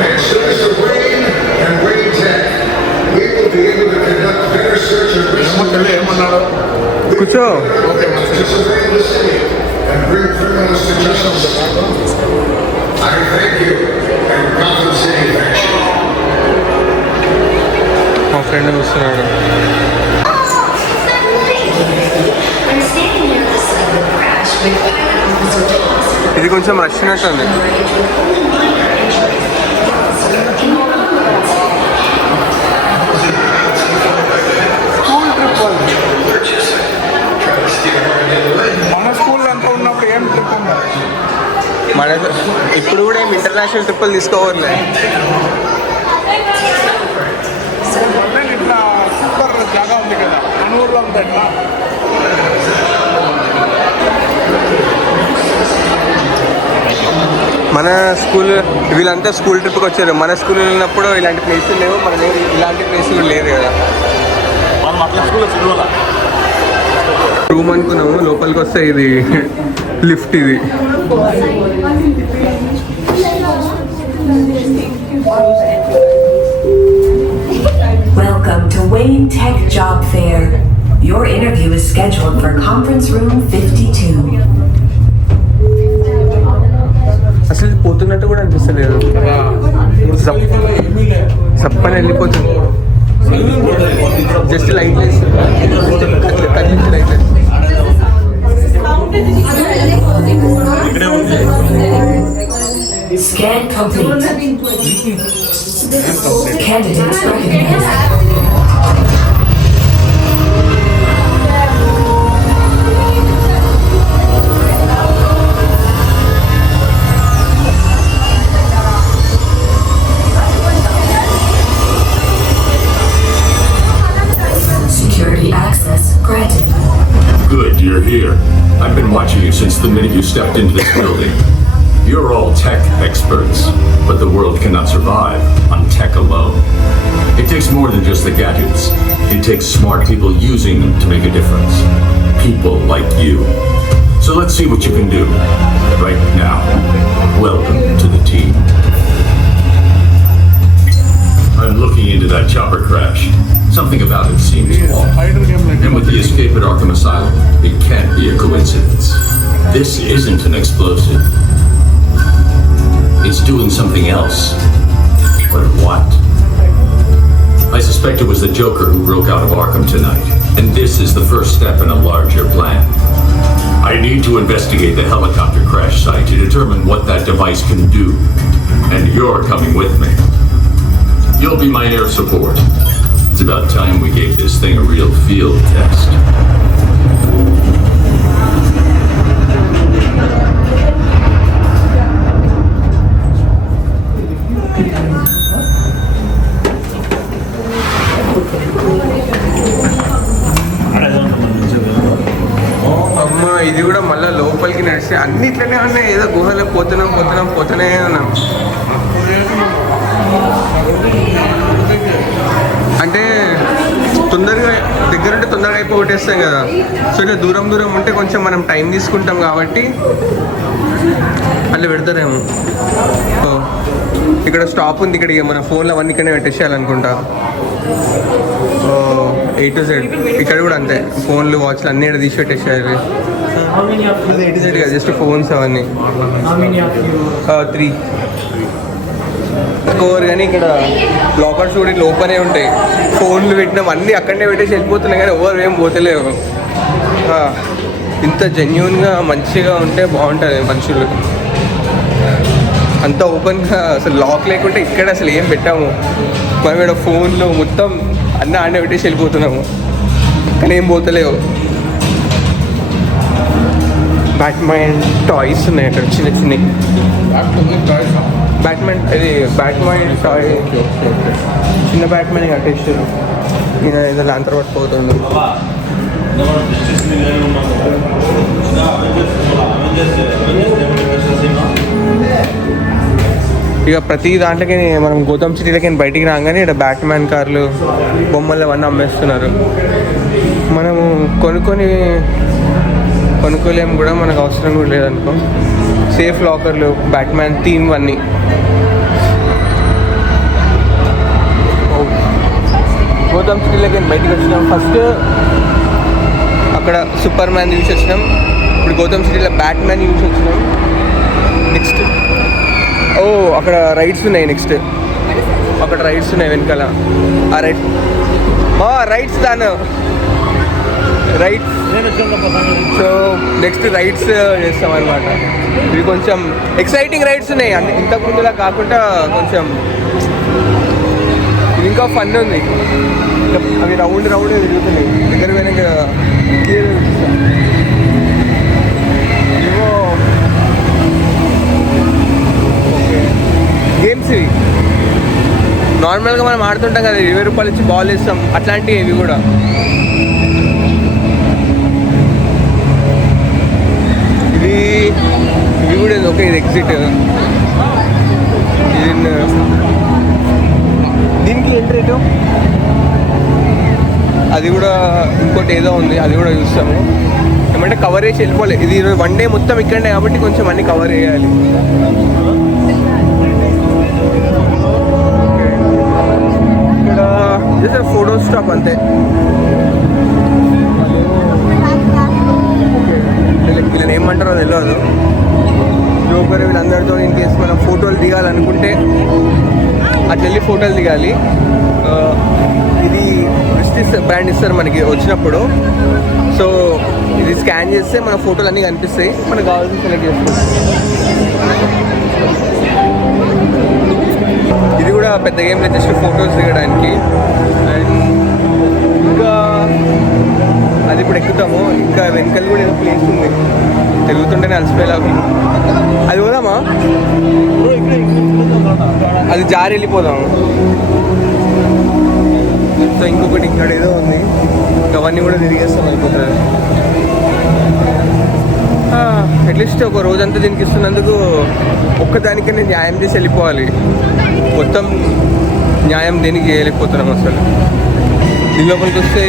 Thanks to Wayne and Wayne Tech, we will be able to conduct better search and rescue ఏమన్నాడు? కూర్చో. to survey the city and bring criminals to justice. I thank you and Gotham City thanks you. మా friend చూస్తున్నాడు. ఇది కొంచెం rush ఉన్నట్టుంది. మన school అంతా ఉన్నప్పుడు ఏం ట్రిప్ ఉన్నారు? మన ఇప్పుడు కూడా ఏం ఇంటర్నేషనల్ ట్రిప్పులు తీసుకోవాలి. ఇట్లా సూపర్ జాగా ఉంది కదా, మన ఊర్లో ఉంది ఎట్లా? మన స్కూల్ వీళ్ళంతా స్కూల్ ట్రిప్కి వచ్చారు. మన స్కూల్ వెళ్ళినప్పుడు ఇలాంటి ప్లేసులు లేవు, మన ఇలాంటి ప్లేసులు లేదు కదా. మనం అట్లా స్కూల్లో చదవాలా? రూమ్ అనుకున్నాము, లోపలికి వస్తే ఇది లిఫ్ట్. ఇది Welcome to Wayne Tech Job Fair. Your interview is scheduled for conference room 52. అసలు పోతున్నట్టు కూడా అనిపిస్తలేదు, సప్పని వెళ్ళిపోతుంది. Just light light Scan complete. Candidates recognized. Security access granted. Good, you're here. I've been watching you since the minute you stepped into this building. You're all tech experts, but the world cannot survive on tech alone. It takes more than just the gadgets. It takes smart people using them to make a difference. People like you. So let's see what you can do right now. Welcome to the team. I'm looking into that chopper crash. Something about it seems off. And with the escape at Arkham Asylum, it can't be a coincidence. This isn't an explosive. It's doing something else. But what? I suspect it was the Joker who broke out of Arkham tonight. And this is the first step in a larger plan. I need to investigate the helicopter crash site to determine what that device can do. And you're coming with me. You'll be my air support. It's about time we gave this thing a real field test. అమ్మ ఇది కూడా మళ్ళీ లోపలికి నడిస్తే అన్నిట్లనే ఉన్నాయి. ఏదో గుహలో పోతూనే ఉన్నాం. అంటే తొందరగా దగ్గరుంటే తొందరగా అయిపోగొట్టేస్తాం కదా. సో ఇక దూరం ఉంటే కొంచెం మనం టైం తీసుకుంటాం కాబట్టి అట్లా పెడతారేమో. ఇక్కడ స్టాప్ ఉంది. ఇక్కడ మన ఫోన్లో అవన్నీ ఇక్కడనే పెట్టేసేయాలనుకుంటా. A to Z ఇక్కడ కూడా అంతే. ఫోన్లు వాచ్లు అన్నీ ఇక్కడ తీసి పెట్టేసేయాలి. అదే A to Z కదా, జస్ట్ ఫోన్స్ అవన్నీ. 3 కోర్. కానీ ఇక్కడ లాకర్స్ కూడా ఇట్లా ఓపెనే ఉంటాయి. ఫోన్లు పెట్టినాం అన్నీ అక్కడనే పెట్టేసి వెళ్ళిపోతున్నాయి కానీ ఎవరు ఏం పోతలేవు. ఇంత జెన్యూన్గా మంచిగా ఉంటే బాగుంటుంది మనుషులు. అంత ఓపెన్గా అసలు లాక్ లేకుంటే ఇక్కడ అసలు ఏం పెట్టాము. మనం ఇక్కడ ఫోన్లో మొత్తం అన్నీ ఆడనే పెట్టేసి వెళ్ళిపోతున్నాము కానీ ఏం పోతలేవు. బ్యాట్మ్యాన్ టాయ్స్ ఉన్నాయి అక్కడ చిన్నవి. బ్యాట్మ్యాన్ ఇది బ్యాట్మ్యాన్ టాయ్ చిన్న బ్యాట్మ్యాన్ కట్టేసారు. ఈయన ఏదో లాంతర్ పట్టుకుపోతుంది. ఇక ప్రతి దాంట్లోకి మనం గౌతమ్ సిటీలకి బయటికి రాగానే ఇక్కడ బ్యాట్మ్యాన్ కార్లు బొమ్మలు అవన్నీ అమ్మేస్తున్నారు. మనము కొనుక్కోలేము కూడా, మనకు అవసరం కూడా లేదనుకో. సేఫ్ లాకర్లు, బ్యాట్మ్యాన్ థీమ్ అన్నీ. గౌతమ్ సిటీలోకి బయటికి వచ్చినాం. ఫస్ట్ అక్కడ సూపర్ మ్యాన్ చూసి వచ్చినాం. ఇప్పుడు గౌతమ్ సిటీలో బ్యాట్మ్యాన్ చూసి వచ్చినాం. నెక్స్ట్ అక్కడ రైడ్స్ ఉన్నాయి. నెక్స్ట్ అక్కడ రైడ్స్ ఉన్నాయి వెనకాల. ఆ రైడ్స్ దాని రైడ్స్. సో నెక్స్ట్ రైడ్స్ చేస్తాం అనమాట. ఇవి కొంచెం ఎక్సైటింగ్ రైడ్స్ ఉన్నాయి. ఇంతకు ముందులా కాకుండా కొంచెం ఇది ఇంకా ఫన్ ఉంది. అవి రౌండ్ తిరుగుతున్నాయి. దగ్గర పోయినాక క్లియర్ ఏమో గేమ్స్. ఇవి నార్మల్గా మనం ఆడుతుంటాం కదా, 20 రూపాయలు ఇచ్చి బాల్ వేస్తాం, అట్లాంటివి ఇవి కూడా. ఇవి కూడా ఓకే. ఇది ఎగ్జిట్. దీనికి ఎంట్రీ రేటు అది కూడా ఇంకోటి ఏదో ఉంది, అది కూడా చూస్తాము. ఏమంటే కవర్ చేసి వెళ్ళిపోలేదు. ఇది 1 డే మొత్తం ఇక్కడనే కాబట్టి కొంచెం అన్నీ కవర్ చేయాలి. ఇక్కడ జస్ట్ ఫోటో స్టాప్ అంతే. వీళ్ళని ఏమంటారో తెలియదు. జోకర్ వీళ్ళందరితో ఇన్ కేసు మనం ఫోటోలు దిగాలనుకుంటే అట్లా వెళ్ళి ఫోటోలు దిగాలి. ఇది ప్రెస్టీజ్ బ్రాండ్ ఇస్తారు మనకి వచ్చినప్పుడు. సో ఇది స్కాన్ చేస్తే మన ఫోటోలు అన్నీ కనిపిస్తాయి. మనకు కావాల్సింది సెలెక్ట్ చేసుకోవచ్చు. ఇది కూడా పెద్ద గేమ్ లేదు, జస్ట్ ఫొటోస్ దిగడానికి. అండ్ ఇంకా అది ఇప్పుడు ఎక్కుతాము. ఇంకా వెనకాల కూడా ఏదో ప్లేస్ ఉంది, తిరుగుతుంటేనే అలసిపోయేలాగా. అది పోదామా? అది జారి వెళ్ళిపోదాము. సో ఇంకొకటి ఇక్కడ ఏదో ఉంది, అవన్నీ కూడా తిరిగేస్తాం అయిపోతుంది. అట్లీస్ట్ ఒక రోజంతా దీనికి ఇస్తున్నందుకు ఒక్కదానికే నేను న్యాయం చేసి వెళ్ళిపోవాలి. మొత్తం న్యాయం దేనికి చేయలేకపోతున్నాం అసలు. దీని లోపలికి వస్తే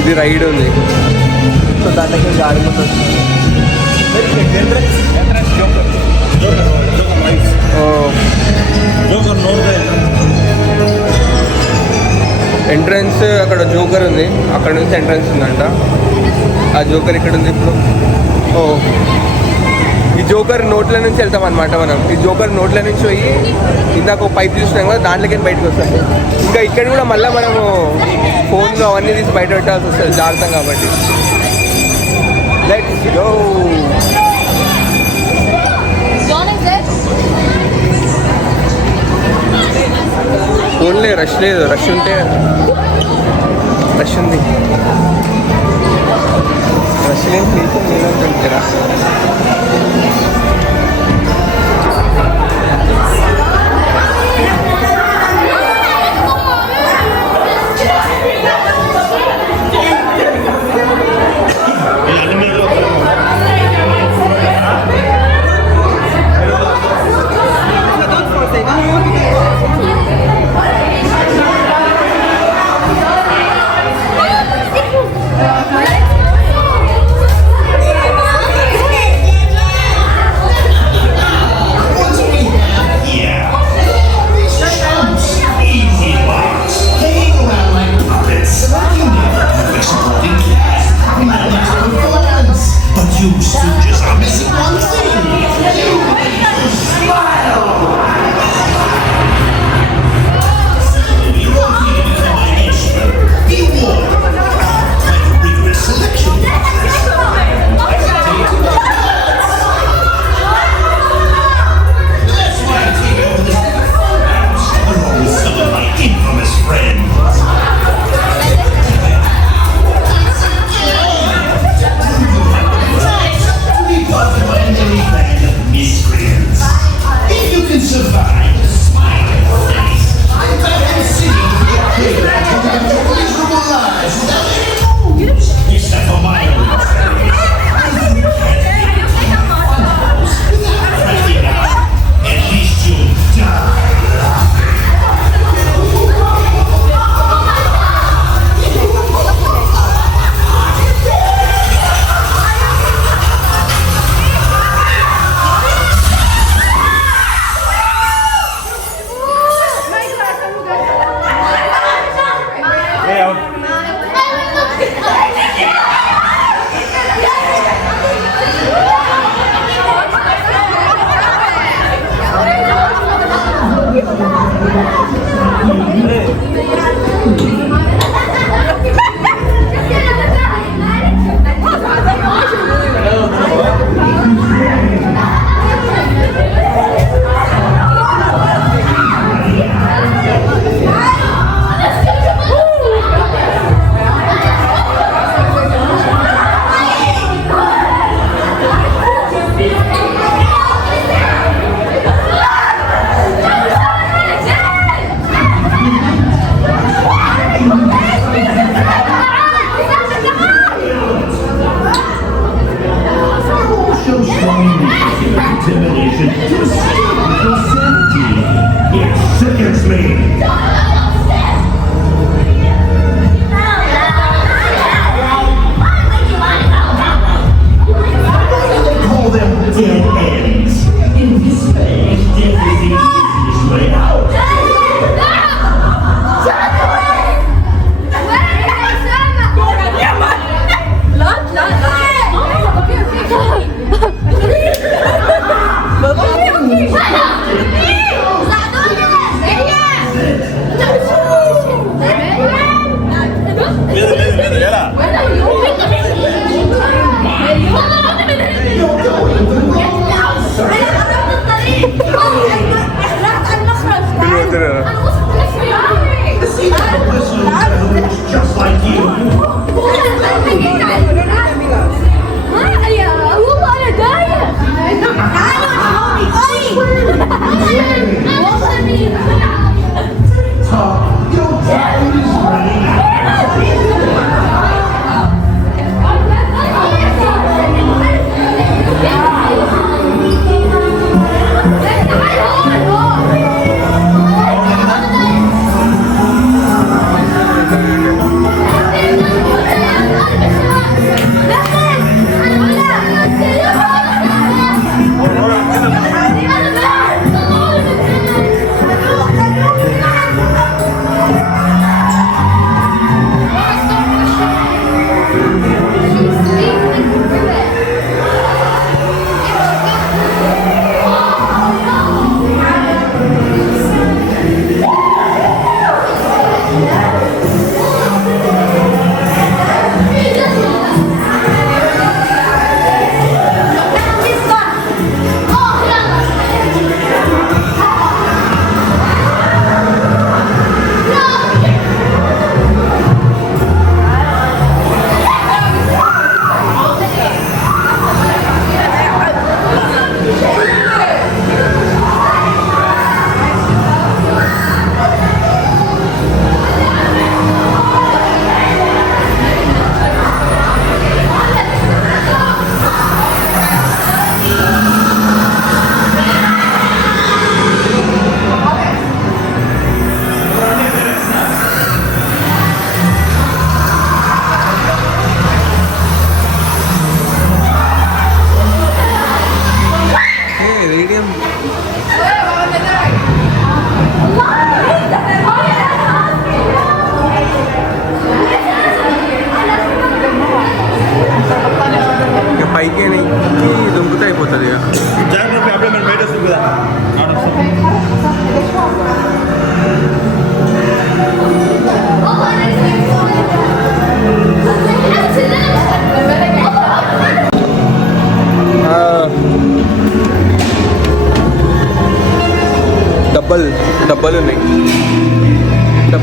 ఇది రైడ్ ఉంది. సో దాంట్లోకి గాడిపోతుంది. ఎంట్రన్స్ అక్కడ జోకర్ ఉంది, అక్కడ నుంచి ఎంట్రన్స్ ఉందంట. ఆ జోకర్ ఇక్కడ ఉంది ఇప్పుడు. ఈ జోకర్ నోట్ల నుంచి వెళ్తాం అనమాట మనం. ఈ జోకర్ నోట్ల నుంచి పోయి ఇందాక ఒక పైప్ చూసినాం కదా, దాంట్లోకి బయటకు వస్తాం. ఇంకా ఇక్కడ కూడా మళ్ళీ మనము ఫోన్లో అవన్నీ తీసి బయట పెట్టాల్సి వస్తుంది జాగ్రత్త కాబట్టి. Let's go. ఫోన్లే రష్ లేదు, రష్ ఉంటే రష్ ఉంది, రష్ లేని ప్లేస్ లేదంటారా.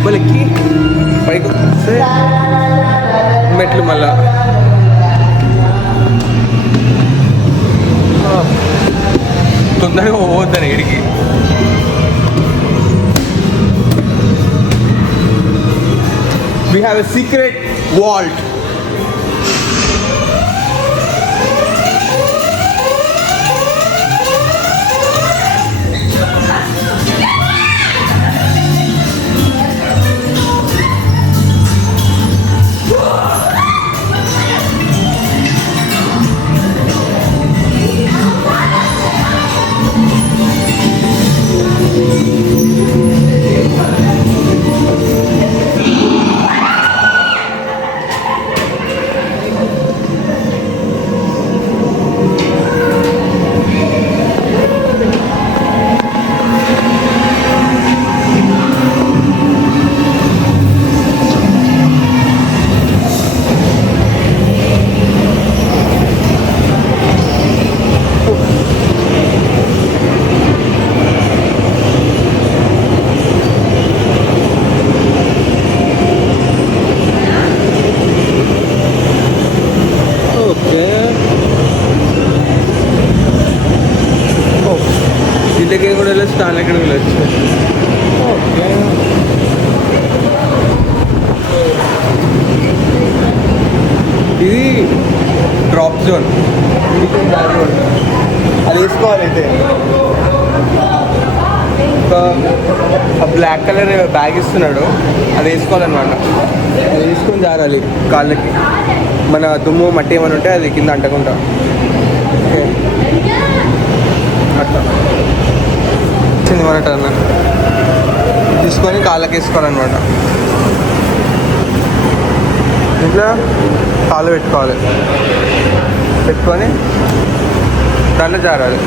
మళ్ళీ ఎక్కి పైకి వస్తే మెట్లు మళ్ళా తొందరగా పోవద్దని ఎడికి. We have a secret vault. ఇంటికి కూడా వెళ్ళొచ్చు, దాని ఎక్కడ వెళ్ళొచ్చు. ఓకే, ఇది డ్రాప్ జోన్. అది వేసుకోవాలి. అయితే ఒక బ్లాక్ కలర్ బ్యాగ్ ఇస్తున్నాడు, అది వేసుకోవాలన్నమాట. అది వేసుకొని జారాలి కాళ్ళకి. మన దుమ్ము మట్టి ఏమైనా ఉంటే అది కింద అంటకుండా. ఓకే, అట్లా వచ్చింది మన టర్న్. తీసుకొని కాళ్ళకి వేసుకోవాలన్నమాట. ఇట్లా కాళ్ళు పెట్టుకోవాలి, పెట్టుకొని దాంట్లో జారాలి.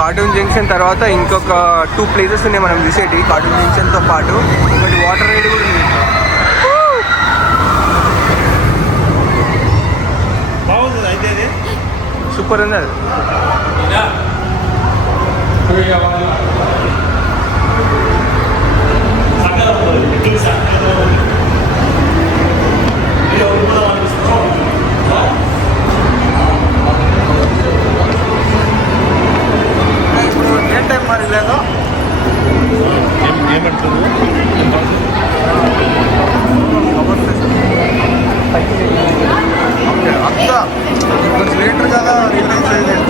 కార్టూన్ జంక్షన్ తర్వాత ఇంకొక 2 ప్లేసెస్ ఉన్నాయి మనం విజిట్. కార్టూన్ జంక్షన్తో పాటు ఒకటి వాటర్ రైడ్ కూడా ఉంది. బాగుంది అయితే, సూపర్ ఉంది అది. ఏం టైం మరి లేదు ఏమంటుంది అంతా కొంచెం లేటర్ కదా రిలీజ్ చేయలేదు.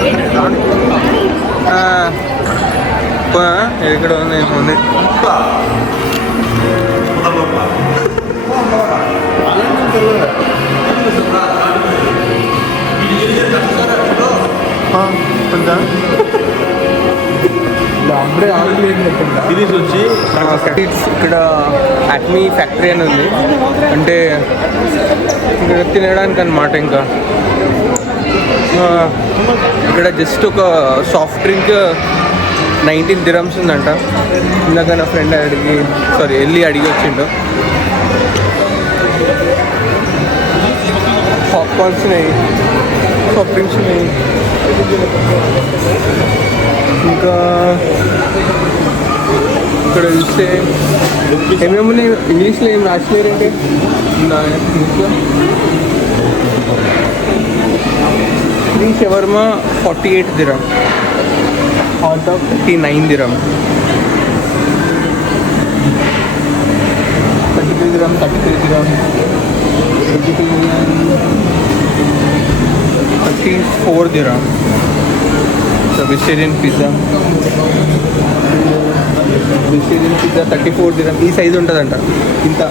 ఇక్కడ ఉంది ఏముంది. ఇది వచ్చి ఇక్కడ యాక్మీ ఫ్యాక్టరీ అని ఉంది, అంటే ఇక్కడ తినడానికి అనమాట. ఇంకా ఇక్కడ జస్ట్ ఒక సాఫ్ట్ డ్రింక్ 19 dirhams ఉందంట. ఇందాక నా ఫ్రెండ్ వెళ్ళి అడిగి వచ్చిండు. పాప్కార్న్స్ ఉన్నాయి, సాఫ్ట్ డ్రింక్స్ ఉన్నాయి. ఇంకా ఇక్కడ చూస్తే ఏమేమి ఇంగ్లీష్లో ఏం రాసినారంటే free shawarma 48 dirham, hot dog 39 dirham. dirham, 33 dirham, vegetarian 34 dirham. So vegetarian pizza 34 dirham. ఈ సైజు ఉంటుందంట. ఇంత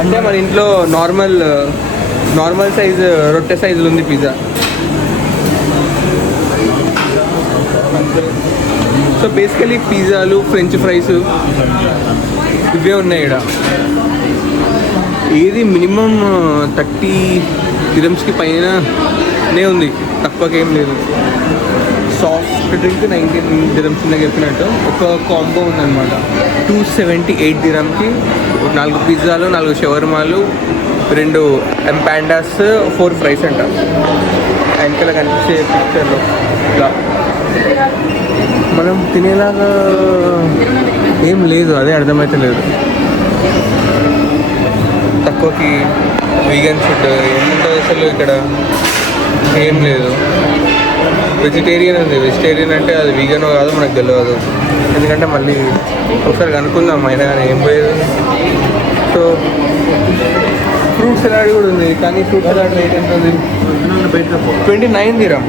అంటే మన ఇంట్లో నార్మల్ సైజ్ రొట్టె సైజులో ఉంది పిజ్జా. సో బేసికలీ పిజ్జాలు, ఫ్రెంచ్ ఫ్రైస్ ఇవే ఉన్నాయి ఇక్కడ. ఏది మినిమం 30 dirhamsకి పైననే ఉంది, తక్కువకేం లేదు. సాఫ్ట్ డ్రింక్ 19 dirhams చెప్పినట్టు ఒక కాంబో ఉందన్నమాట. 278 dirhamకి 4 పిజ్జాలు, 4 షవర్మాలు, 2 ఎంపాండాస్, 4 ఫ్రైస్ అంట. వెనకాల కనిపించే పిక్చర్లో ఇలా మనం తినేలాగా ఏం లేదు, అదే అర్థమైతే లేదు. తక్కువకి వీగన్ ఫుడ్ ఏముంటుంది అసలు ఇక్కడ? ఏం లేదు. వెజిటేరియన్ ఉంది. వెజిటేరియన్ అంటే అది వీగనో కాదో మనకు తెలియదు, ఎందుకంటే మళ్ళీ ఒకసారి కనుక్కుందాం అయినా కానీ ఏం పోయేది. సో ఫ్రూట్ సలాడ్ కూడా ఉంది, కానీ ఫ్రూట్ సలాడ్ రేట్ ఎంత ఉంది? 29 dirham.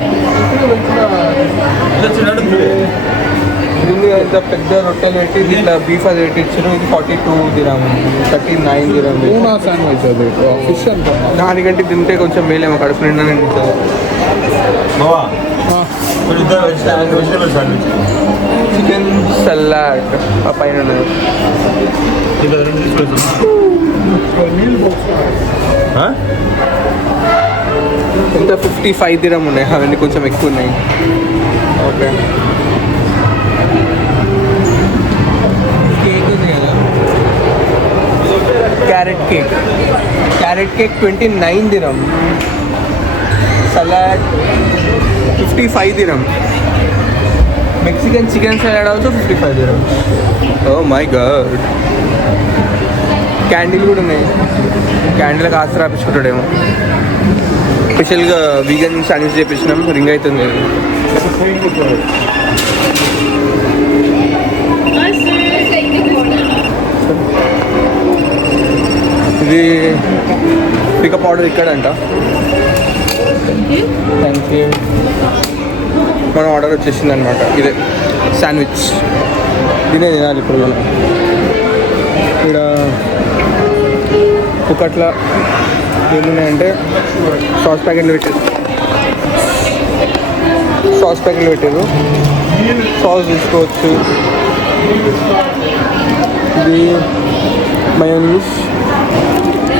దీన్ని ఇంత పెద్ద రొట్టెలు పెట్టి ఇట్లా బీఫ్ అది పెట్టి ఇచ్చారు. ఇది 42 dirham, 39 dirham. శాండ్విచ్ అది ఫిష్ అంతా దానికంటే తింటే కొంచెం మేలేమో, కడుపు నిండా నిండుతుంది. చికెన్ సలాడ్ ఆ పైన ఉన్నది. ఇంత 55 dirham ఉన్నాయి, అవన్నీ కొంచెం ఎక్కువ ఉన్నాయి. ఓకే, కేక్ ఉంది కదా, carrot cake 29 dirham. Salad 55 dirham. Mexican chicken salad also 55 dirham. Oh my God. Candle కూడా ఉన్నాయి. క్యాండిల్కి ఆస్తి రాపించుకుంటాడేమో. స్పెషల్గా వీగన్ శాండ్విచ్ చేపించినాం, రింగ్ అవుతుంది. ఇది పికప్ ఆర్డర్ ఇక్కడంట. Thank you. మన ఆర్డర్ వచ్చేసింది అనమాట. ఇదే శాండ్విచ్, దీనే తినాలి ఇప్పుడు మనం. ఇక్కడ ఒకట్ల ఏమున్నాయంటే సాస్ ప్యాకెట్లు పెట్టారు. సాస్ తీసుకోవచ్చు. ఇది మయోనీస్,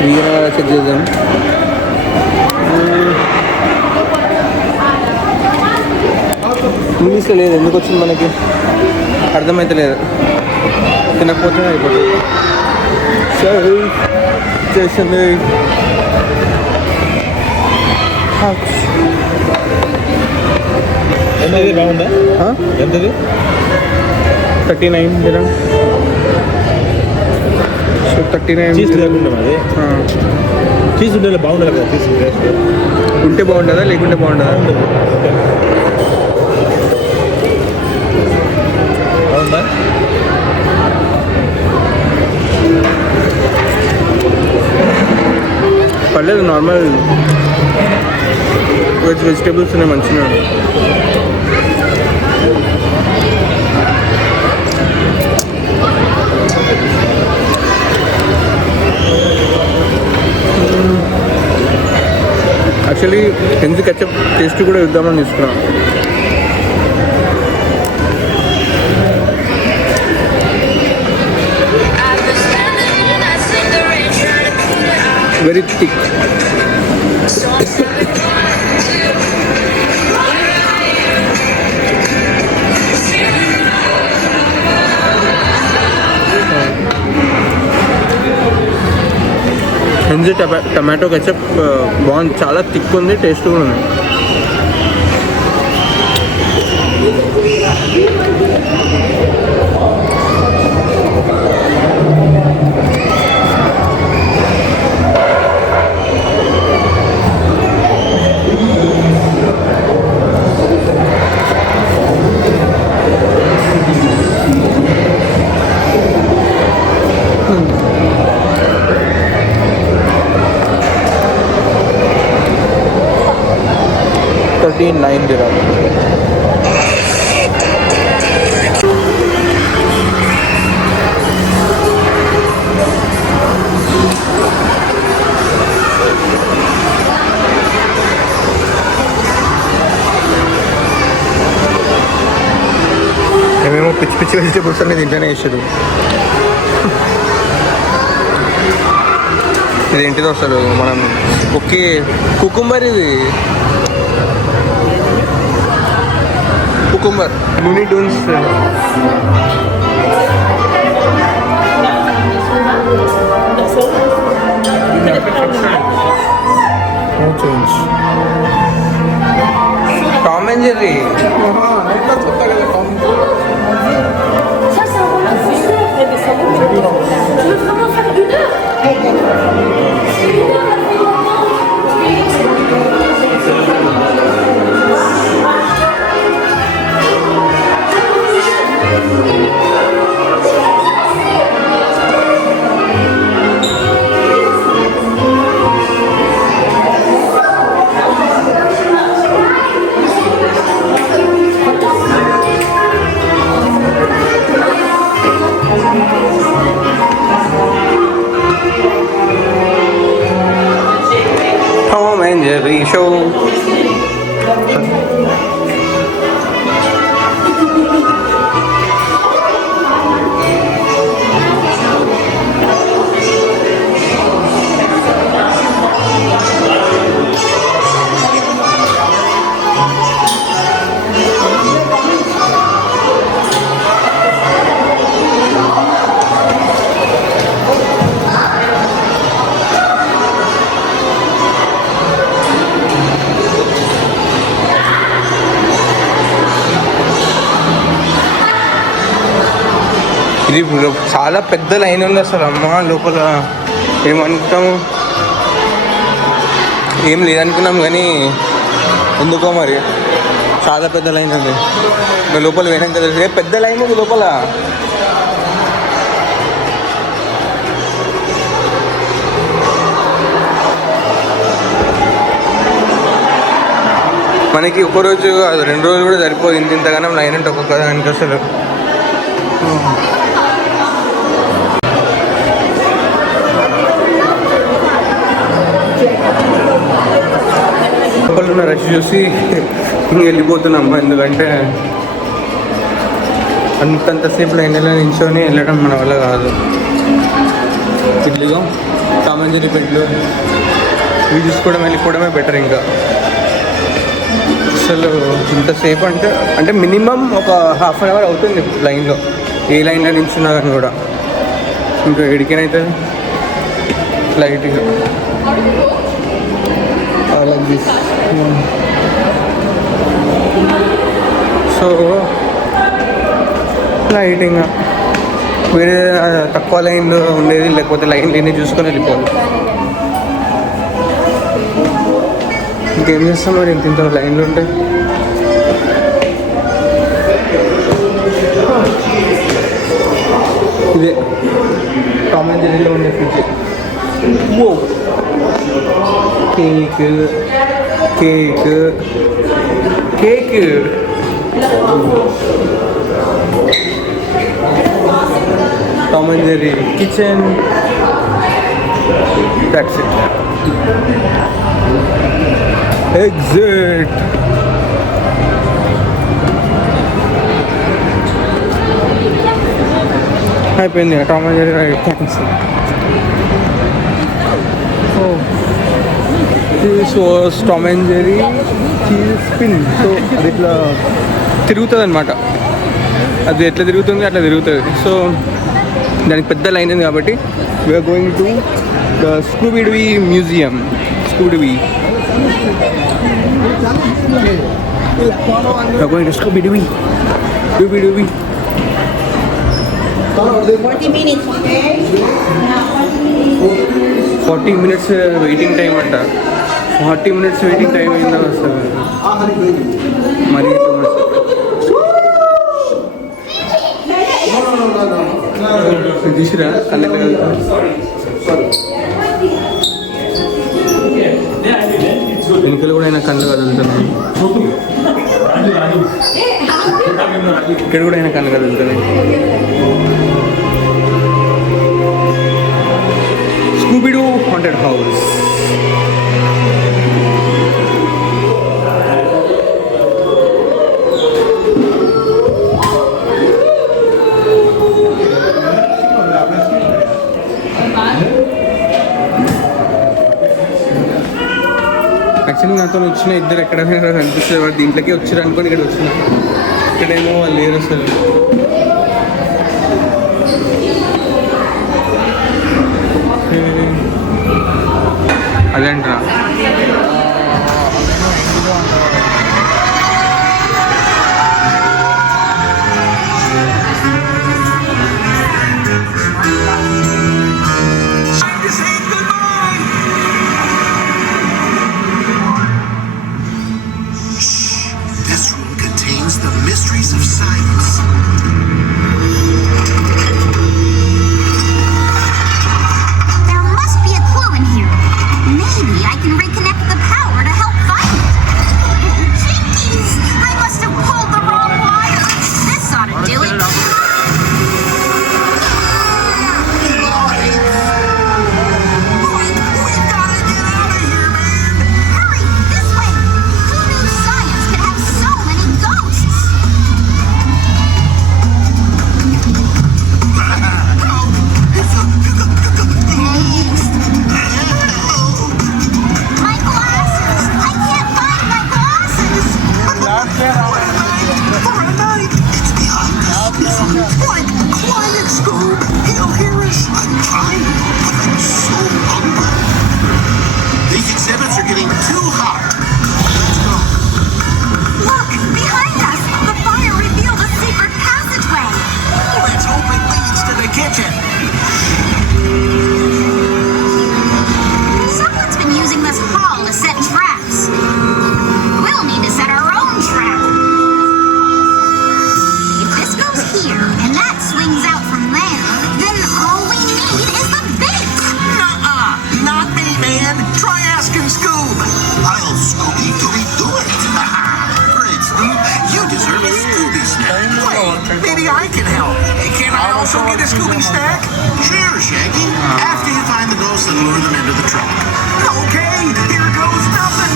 వీగన్ చెక్ చేద్దాం. ఇంగ్లీష్లో లేదు, ఎందుకు వచ్చింది మనకి అర్థమైతే లేదు. తినకపోతే అయిపోతుంది. సరే చేసింది. ఎంతది బాగుందా? ఎంతది? 39 dirham. సో 39 చీజ్ లేకుండా అది చీజ్ ఉంటే బాగుండాలి కదా. చీజ్ ఉంటే బాగుంటుందా లేకుంటే బాగుంటుందా? బాగుందా? పర్లేదు, నార్మల్ వెజిటేబుల్స్ ఉన్నాయి మంచిగా. యాక్చువల్లీ హెన్సీ కెచప్ టేస్ట్ కూడా ఇద్దామని తీసుకున్నాం. Very thick. Heinz tomato ketchup బాగుంది, చాలా థిక్ ఉంది, టేస్ట్ కూడా ఉంది. 49 dirham. మేమేమో పిచ్చి పిచ్చి వెజిటేబుల్స్ అనేది ఇంట్లోనే వేసాడు. ఇదేంటిదో అసలు మనం ఓకే కుకుంబర్, ఇది cucumber Looney tunes. Tom and Jerry. Tom and Jerry show. ఇది చాలా పెద్ద లైన్ ఉంది అసలు. అమ్మ లోపల ఏమనుకుంటాము, ఏం లేదనుకున్నాం కానీ ఎందుకో మరి చాలా పెద్ద లైన్ ఉంది. ఇంకా లోపల పోయినాక తెలిసి పెద్ద లైన్ ఉంది లోపల. మనకి ఒక్కరోజు 2 రోజులు కూడా సరిపోదు ఇంతగానం లైన్ అంటే ఒక్కొక్క దానికి అసలు. లోపల ఉన్న రష్ చూసి ఇంక వెళ్ళిపోతున్నాం, ఎందుకంటే అంతంతసేపు లైన్లో నించొని వెళ్ళడం మన వల్ల కాదు. ఇడ్లీగా టామ్ అండ్ జెర్రీ పెట్లు ఇవి చూసుకోవడం వెళ్ళిపోవడమే బెటర్. ఇంకా అసలు ఇంతసేపు అంటే మినిమం ఒక ½ an hour అవుతుంది లైన్లో, ఏ లైన్లో నించున్నా కానీ కూడా. ఇంకా ఎడికైనా లైట్గా like this. సో లైటింగ్ వేరే తక్కువ లైన్లో ఉండేది, లేకపోతే లైన్ లేని చూసుకొని వెళ్ళిపోవాలి. ఇంకేం చేస్తాం మరి ఇంత లైన్లు ఉంటాయి. ఇదే టామ్ అండ్ జెర్రీలో ఉండే fridge. Oh cake cake cake Tom and Jerry kitchen. That's it. Exit. అయిపోయింది Tom and Jerry ride cancel. This was Tom and Jerry cheese spin. So అది ఇట్లా తిరుగుతుంది అనమాట. అది ఎట్లా తిరుగుతుంది అట్లా తిరుగుతుంది. సో దానికి పెద్ద లైన్ ఉంది కాబట్టి we're going to the Scooby-Doo museum. Scooby-Doo. We're going to Scooby-Doo. Scooby-Doo. 40 minutes, okay? 40 minutes waiting time అంట. 40 minutes waiting time అయిందా వస్తుంది మరి. చూసిరా కళ్ళకి వెనుకలు కూడా ఆయన కళ్ళు కదులుతున్నాయి. ఇక్కడ కూడా ఆయన కళ్ళు కదులుతున్నాయి. Scooby-do haunted house. యాక్చువల్లీ నాతో వచ్చిన ఇద్దరు ఎక్కడైనా కనిపిస్తుంది, వాడు దీంట్లోకి వచ్చారు అనుకోని ఇక్కడ వచ్చిన. ఇక్కడేమో వాళ్ళు లేరు అసలు. అదేంట్రా The mysteries of science. There must be a clue in here. Maybe I can reconnect the power to help find it. Jinkies! I must have pulled the wrong wire. This ought to do it. We've got to get out of here, man! Hurry, this way. Who knew science could have so many ghosts? My glasses! I can't find my glasses! For a night, it's behind us. Quiet, Scoob. He'll hear us. I'm trying, but I'm so hungry. These exhibits are getting too hot. Let's go. Look, behind us! The fire revealed a secret passageway! Let's hope it leads to the kitchen. Someone's been using this hall to set traps. We'll need to set our own trap. If this goes here and that swings out from there, then all we need is the bait. Nuh-uh. Not me, man. Try asking Scoob. I'll Scooby-Dooby do it. Great, Scoob. You deserve a Scooby snack. Wait, maybe I can help. Can I also get a Scooby snack? Sure, Shaggy. After you find the ghosts and lure them into the truck. Okay, here goes nothing.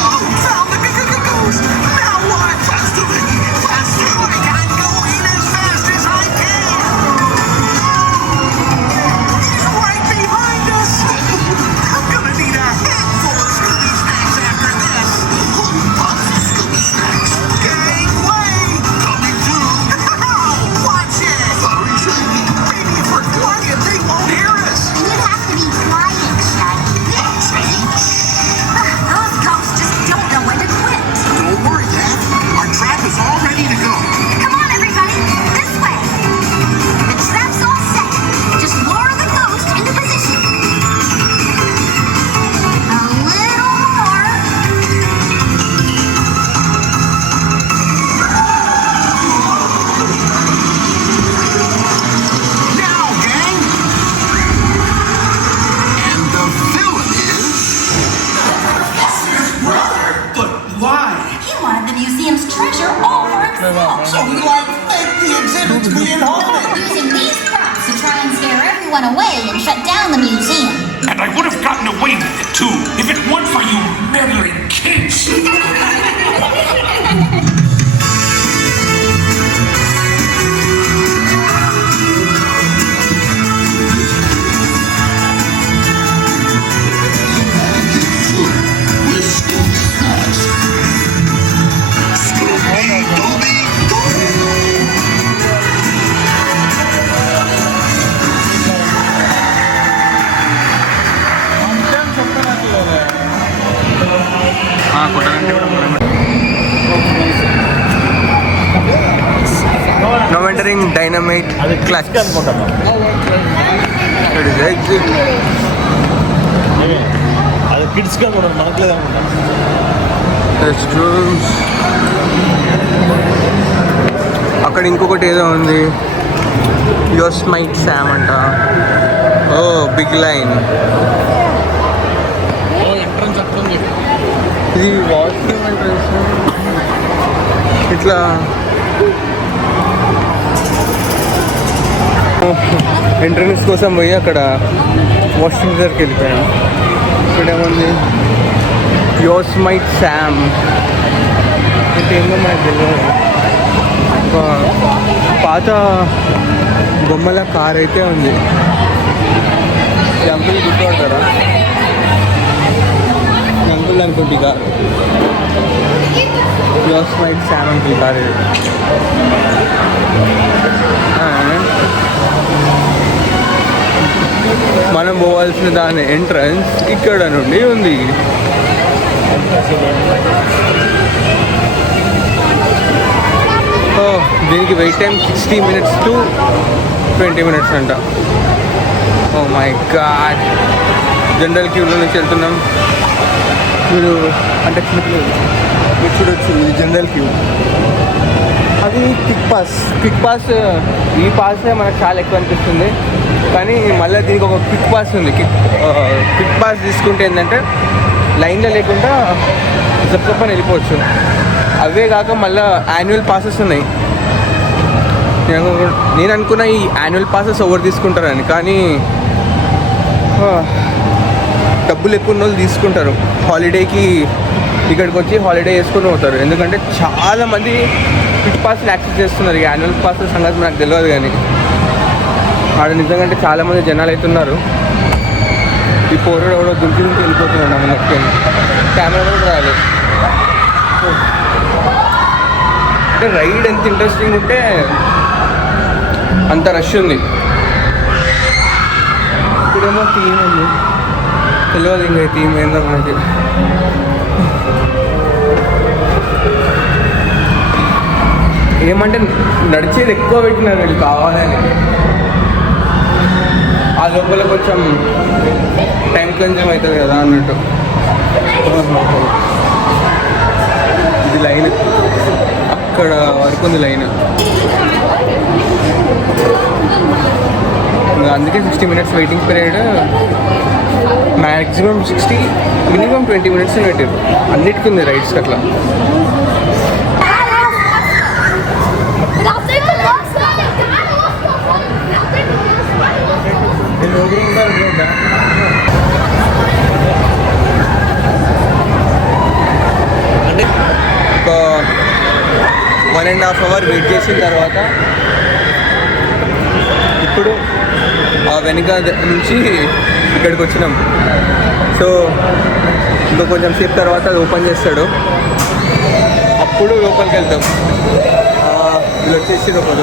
Oh, found the ghost. Now what? Faster, Ricky. Faster. Like I'm going as fast as I can. He's right behind us. I'm gonna need a handful of Scooby snacks after this. Lots of Scooby snacks. Gangway. Coming through. Watch it. Sorry, Shaggy. Maybe if we're quiet, they won't hear us. You have to be quiet, Shaggy. Those ghosts just don't know when to quit. Don't worry, Dad. Our trap is all ready to go. Come on, everybody, this way. The trap's all set. Just lure the ghost into position. A little more. Now, gang. And the villain is... But why? He wanted the museum's treasure all for himself. So he like faked the exhibits being haunted. Using these props to try and scare everyone away and shut down the museum. And I would have gotten away with it too, if it weren't for you meddling kids. Now entering Dynamite Clutch. It is exit. అది కిడ్స్గా కూడా మనకు లేదనుకుంటా. Restrooms. అక్కడ ఇంకొకటి ఏదో ఉంది, యోస్మైట్ Sam అంట. ఓ big line. Entrance అక్కడ ఇది వాష్రూమ్ ఎంట్రన్స్. ఇట్లా ఎంట్రన్స్ కోసం పోయి అక్కడ వాష్రూమ్ దగ్గరికి వెళ్ళిపోయాం. ఇక్కడ ఏముంది, యోస్మైట్ శామ్ ఏంటో మనకు తెలియదు. ఒక పాత బొమ్మల కార్ అయితే ఉంది. అంకుల్ గుర్తుపడతారా? అంకుల్ అనుకుంటే కార్ యోస్మైట్ శామ్ అంకుల్ కార్ ఇది. మనం పోవాల్సిన దాని ఎంట్రన్స్ ఇక్కడ నుండి ఉంది. దీనికి wait time 60 minutes to 20 minutes అంట. ఓ మై గాడ్. జనరల్ క్యూలో నుంచి వెళ్తున్నాం. మీరు అంటే మీరు చూడొచ్చు, ఇది జనరల్ క్యూ. అది క్విక్ పాస్. ఈ పాస్ మనకు చాలా ఎక్కువ అనిపిస్తుంది, కానీ మళ్ళీ దీనికి ఒక క్విక్ పాస్ ఉంది. క్విక్ పాస్ తీసుకుంటే ఏంటంటే లైన్లో లేకుండా జప్పని వెళ్ళిపోవచ్చు. అవే కాక మళ్ళీ యాన్యువల్ పాసెస్ ఉన్నాయి. నేను అనుకున్న ఈ యాన్యువల్ పాసెస్ ఎవరు తీసుకుంటారని, కానీ డబ్బులు ఎక్కువ ఉన్న వాళ్ళు తీసుకుంటారు. హాలిడేకి ఇక్కడికి వచ్చి హాలిడే వేసుకొని పోతారు. ఎందుకంటే చాలామంది క్విక్ పాస్లు యాక్సెస్ చేస్తున్నారు. యాన్యువల్ పాస్ సంగతి నాకు తెలియదు, కానీ ఆడ నిజంగా చాలామంది జనాలు అవుతున్నారు. ఈ పోరడు ఎవడో దుంకి వెళ్ళిపోతున్నాడు. నా ముందుకి కెమెరా కూడా రాదు. అంటే రైడ్ ఎంత ఇంట్రెస్టింగ్ ఉంటే అంత రష్ ఉంది. ఇప్పుడేమో థీమ్ ఉంది, తెలియదు ఇంకా థీమ్ ఏందో మనకి. ఏమంటే నడిచేది ఎక్కువ పెట్టినారు వీళ్ళు కావాలని. ఆ లోపల కొంచెం టైం కన్జ్యూమ్ అవుతుంది కదా అన్నట్టు. ఇది లైన్, అక్కడ వరకు ఉంది లైన్. అందుకే 60 minutes waiting period. Maximum 60, minimum 20 minutes పెట్టారు. అన్నిటికీ ఉంది రైడ్స్కి అట్లా. ఒక 1.5 hours వెయిట్ చేసిన తర్వాత ఇప్పుడు వెనక నుంచి ఇక్కడికి వచ్చినాం. సో ఇంకా కొంచెం సేపు తర్వాత అది ఓపెన్ చేస్తాడు, అప్పుడు లోపలికి వెళ్తాం. వీళ్ళు వచ్చేసి లోపల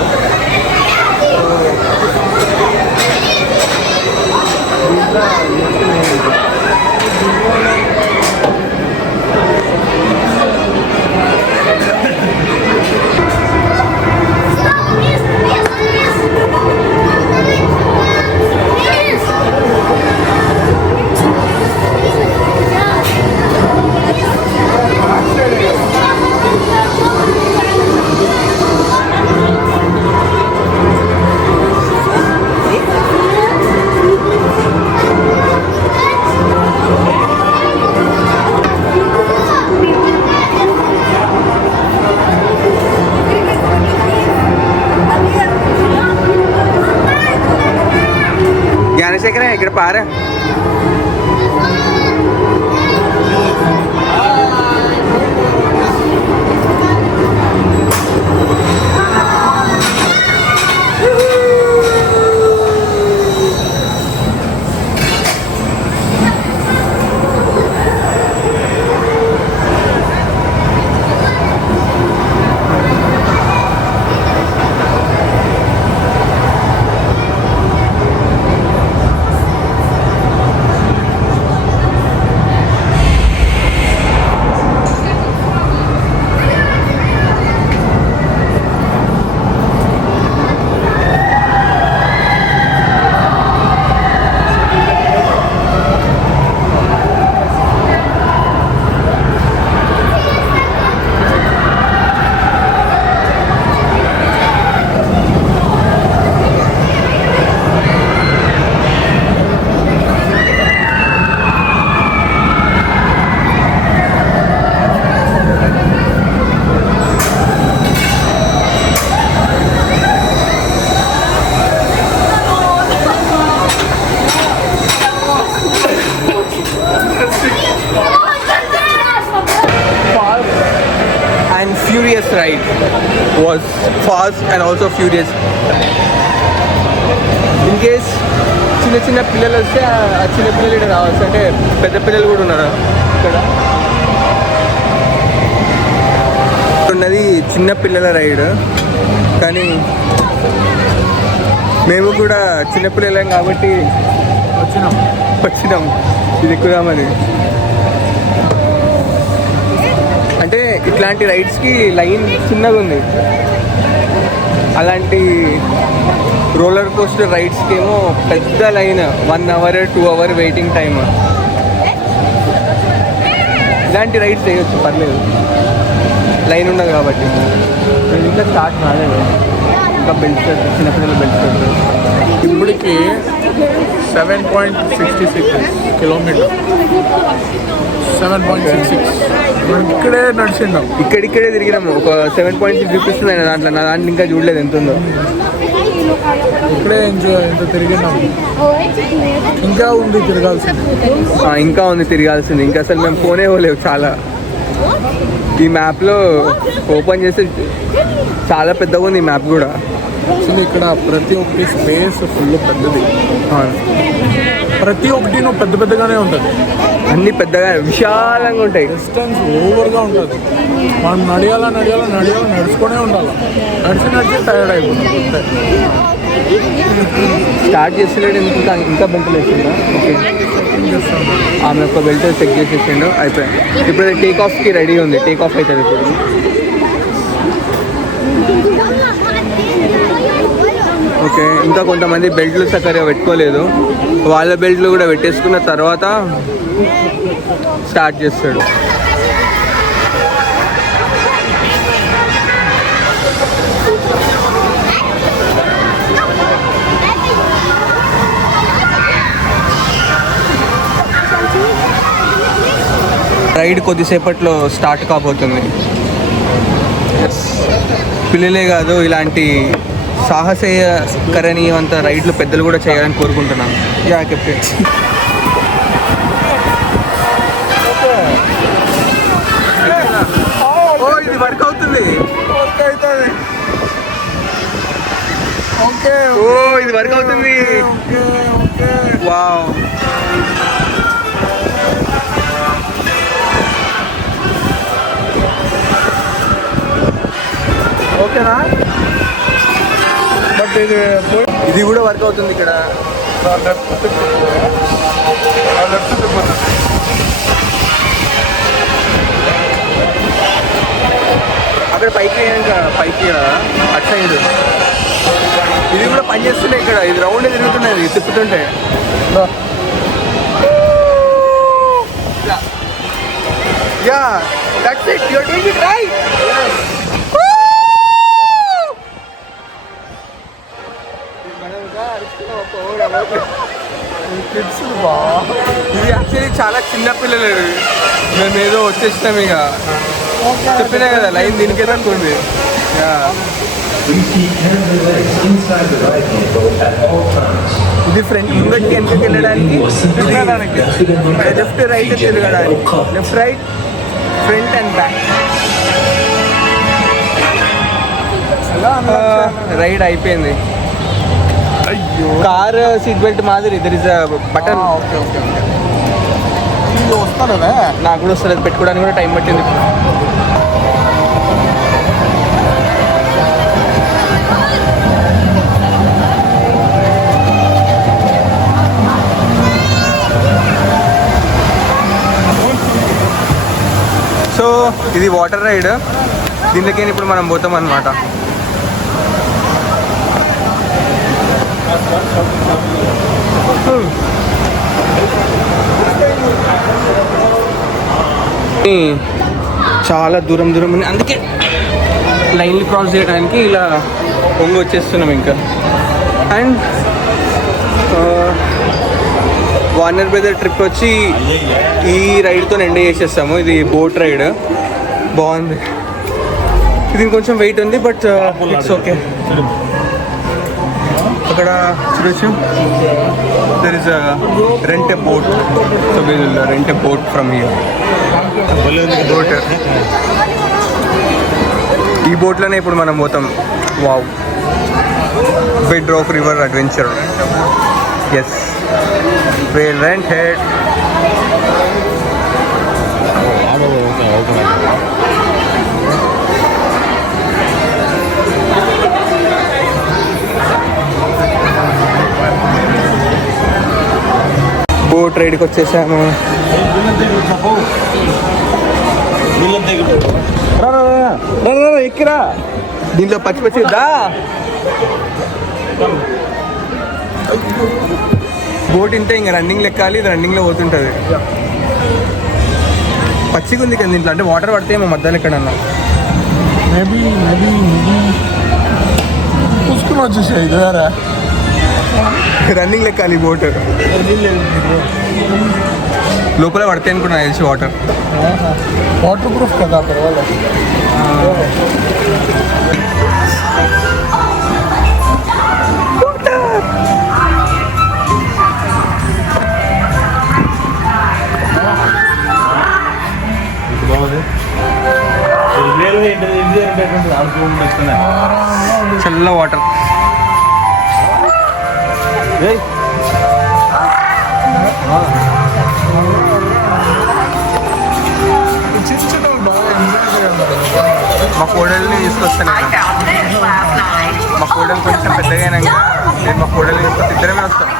జ్ఞానశేఖర ఇక్కడ పారా. Fast and also furious. In case చిన్న చిన్న పిల్లలు వస్తే ఆ చిన్న పిల్లలు ఇక్కడ రావచ్చు, అంటే పెద్ద పిల్లలు కూడా ఉన్నారు ఇక్కడ. ఉన్నది చిన్న పిల్లల రైడ్, కానీ మేము కూడా చిన్నపిల్లలేం కాబట్టి వచ్చినాం ఇది ఎక్కుదామని. అంటే ఇట్లాంటి రైడ్స్కి లైన్ చిన్నగా ఉంది, అలాంటి రోలర్ కోస్టర్ రైడ్స్కి ఏమో పెద్ద line, 1 hour 2 hour waiting time. ఇలాంటి రైడ్స్ చేయొచ్చు, పర్లేదు, లైన్ ఉండదు కాబట్టి. ఇంకా స్టార్ట్ కాలేదు, ఇంకా బెల్ట్ చిన్నపిల్లల బెల్ట్. ఇప్పటికి 7.66 కిలోమీటర్, 7.66 మనం ఇక్కడే నడిచిండాం, ఇక్కడిక్కడే తిరిగినాము. ఒక 7.6 చూపిస్తుంది ఆయన దాంట్లో, నా దాంట్లో ఇంకా చూడలేదు ఎంత ఉందో. ఇక్కడే ఎంత తిరిగినాం, ఇంకా ఉంది తిరగాల్సింది, ఇంకా ఉంది తిరగాల్సింది. ఇంకా అసలు మేము ఫోనే పోలేవు చాలా. ఈ మ్యాప్లో ఓపెన్ చేస్తే చాలా పెద్దగా ఉంది ఈ మ్యాప్ కూడా. అసలు ఇక్కడ ప్రతి ఒక్కటి స్పేస్ ఫుల్ పెద్దది, ప్రతి ఒక్కటి పెద్ద పెద్దగానే ఉంటుంది, అన్ని పెద్దగా విశాలంగా ఉంటాయి. డిస్టెన్స్ ఓవర్గా ఉంటుంది. మనం నడియాలా నడుచుకునే ఉండాలి, నడిచి టైర్డ్ అయిపోతుంది. స్టార్ట్ చేసేటప్పుడు ఇంకా బెల్ట్లు వేసిందా? ఓకే, ఆమె ఒక బెల్ట్ చెక్ చేసేసిండు, అయిపోయింది. ఇప్పుడు టేక్ ఆఫ్కి రెడీ ఉంది, టేక్ ఆఫ్ అవుతుంది ఇప్పుడు. ఓకే, ఇంకా కొంతమంది బెల్ట్లు సరిగ్గా పెట్టుకోలేదు, వాళ్ళ బెల్ట్లు కూడా పెట్టేసుకున్న తర్వాత స్టార్ట్ చేస్తాడు. రైడ్ కొద్దిసేపట్లో స్టార్ట్ కాబోతుంది. పిల్లలే కాదు, ఇలాంటి సాహసకరణీయవంత రైడ్లు పెద్దలు కూడా చేయాలని కోరుకుంటున్నాను. Yeah captain. ఓ ఇది వర్క్ అవుతుంది, ఓ ఇది వర్క్ అవుతుంది. వావ్, ఓకేనా? బట్ ఇది కూడా వర్క్ అవుతుంది ఇక్కడ. అక్కడ పైకి ఇంకా పైకి అటు సైడ్ ఇది కూడా పనిచేస్తున్నాయి ఇక్కడ. ఇది రౌండ్ తిరుగుతున్నాయి తిప్పుతుంటే. Ya that's it, you are doing it right. ఇది యాక్చువల్లీ చాలా చిన్న పిల్లలు, మేము ఏదో వచ్చేసినాం ఇక. చెప్పినా కదా లైన్ దీనికే తక్కువ. ఇది ఫ్రంట్ ముందరికి వెనకకి వెళ్ళడానికి, లెఫ్ట్ రైట్ తిరగడానికి, left right front and back. Ride అయిపోయింది. కార్ సీట్ బెల్ట్ మాదిరి there is button. Okay okay okay, వస్తానే నాకు కూడా వస్తుంది, పెట్టుకోవడానికి కూడా టైం పట్టింది. సో ఇది వాటర్ రైడ్, దీంట్లోకి ఇప్పుడు మనం పోతాం అన్నమాట. చాలా దూరం ఉంది, అందుకే లైన్లు క్రాస్ చేయడానికి ఇలా పొంగి వచ్చేస్తున్నాం ఇంకా. అండ్ వార్నర్ బ్రదర్ ట్రిప్ వచ్చి ఈ రైడ్తో ఎండ్ చేసేస్తాము. ఇది బోట్ రైడ్, బాగుంది. ఇది కొంచెం వెయిట్ ఉంది, బట్ ఇట్స్ ఓకే. అక్కడ చూడొచ్చు, there is rent a boat, so we will rent a boat from here. Boat ఈ బోట్లోనే ఇప్పుడు మనం పోతాం. Wow, bedrock river adventure. Yes, we'll rent it. Boat రైడ్కి వచ్చేసాము. ఎక్కిరా, దీంట్లో పచ్చి పచ్చి దా. బోట్ ఇంతే, ఇంకా రన్నింగ్ ఎక్కాలి, ఇది రన్నింగ్లో పోతుంటుంది. పచ్చిగా ఉంది కదా దీంట్లో, అంటే వాటర్ పడితే ఏమో మధ్యలో ఎక్కడన్నా మేబీ పుష్కరం వచ్చేసాయి కదా. రన్నింగ్ ఎక్కాలి బోట్, లోపల పడితే అనుకున్నా తెలిసి వాటర్. వాటర్ ప్రూఫ్ కదా, పర్వాలేదు. చల్ల వాటర్. మా కోడల్ని తీసుకొస్తాను. మా కోడలు కొంచెం పెద్దగా అయినాక నేను మా కోడల్ని తీసుకొస్తే ఇద్దరమే వస్తాం.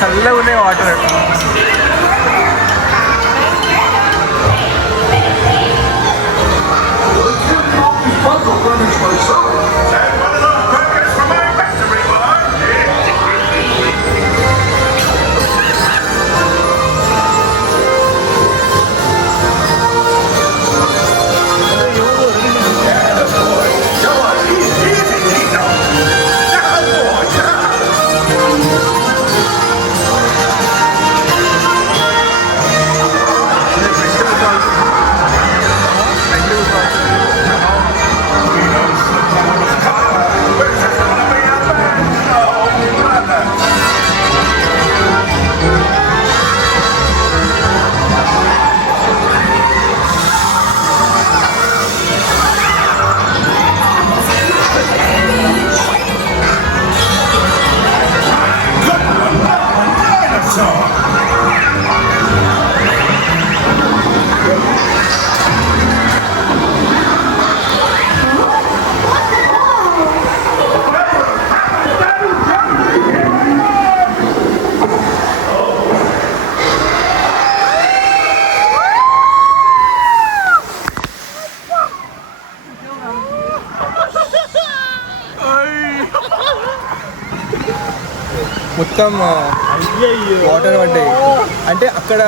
చల్లగా ఉన్నాయి వాటర్. మొత్తం వాటర్ పడ్డాయి. అంటే అక్కడ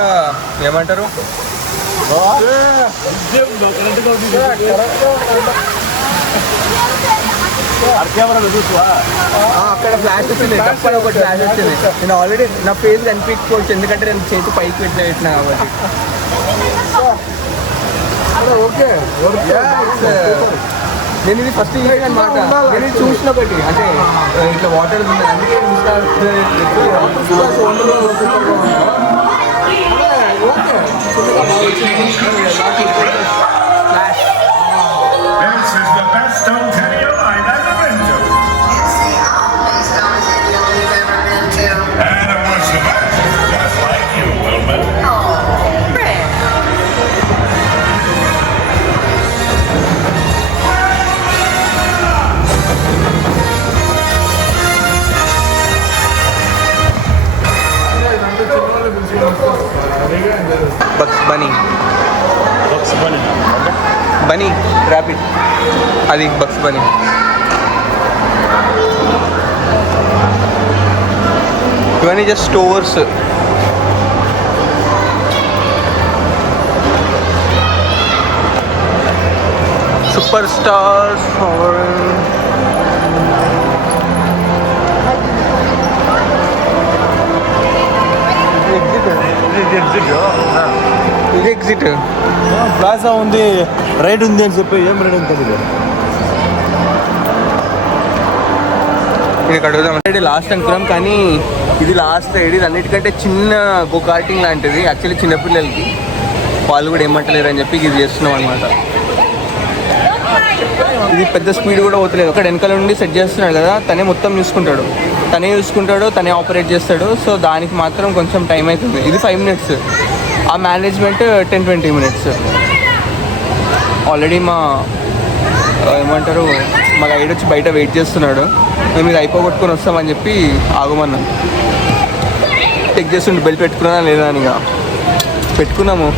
ఏమంటారు, అక్కడ ఫ్లాష్ వచ్చింది, తప్ప ఒకటి ఫ్లాష్ వచ్చింది. నేను ఆల్రెడీ నా ఫేస్ కనిపించుకోవచ్చు, ఎందుకంటే నేను చేతి పైకి పెట్టినా కాబట్టి. ఓకే నేను ఇది ఫస్ట్ అనమాట. నేను ఇది చూసిన ఒకటి అంటే ఇట్లా వాటర్ ఉంది, అందుకే This is the best Ontario I've ever been to. It's the onlyest Ontario you've ever been to. And it was the best, just like you, Wilman. Oh, Brad. Bugs Bunny Bunny rapid, అది Bugs Bunny. ఇవన్నీ just stores. Super stars ఇది exit. Plaza ఉంది, ride ఉంది అని చెప్పి ఏం ride ఉంటుంది? నేను ఇక్కడ అడుగుదాం అంటే లాస్ట్ అనుకున్నాం, కానీ ఇది లాస్ట్ రైడ్. ఇది అన్నిటికంటే చిన్న గో కార్టింగ్ లాంటిది. యాక్చువల్లీ చిన్నపిల్లలకి, వాళ్ళు కూడా ఏమంటలేరు అని చెప్పి ఇది చేస్తున్నాం అనమాట. ఇది పెద్ద స్పీడ్ కూడా పోతలేదు. ఒకటి వెనకాల నుండి సెట్ చేస్తున్నాడు కదా, తనే మొత్తం చూసుకుంటాడు, తనే ఆపరేట్ చేస్తాడు. సో దానికి మాత్రం కొంచెం టైం అవుతుంది. ఇది 5 minutes, ఆ మేనేజ్మెంట్ 10-20 minutes. ఆల్రెడీ మా ఏమంటారు మా గైడ్ వచ్చి బయట వెయిట్ చేస్తున్నాడు. మేము ఇది అయిపోగొట్టుకొని వస్తామని చెప్పి ఆగమన్నాం. చెక్ చేస్తుండే బెల్ట్ పెట్టుకున్నా లేదా అని. ఇక పెట్టుకున్నాము.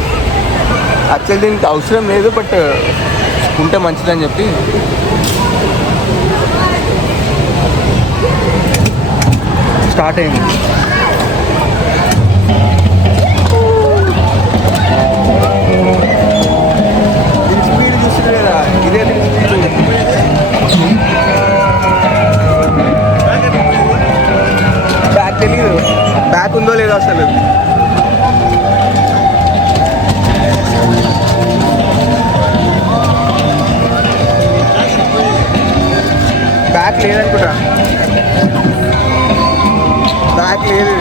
యాక్చువల్లీ దీనికి అవసరం లేదు, బట్ ఉంటే మంచిదని చెప్పి స్టార్ట్ అయింది. దీని స్పీడ్ చూస్తుంది కదా, ఇదే బ్యాక్ తెలీదు, బ్యాక్ ఉందో లేదో అసలు. బ్యాక్ లేదనుకుంటా, బ్యాక్ లేదు.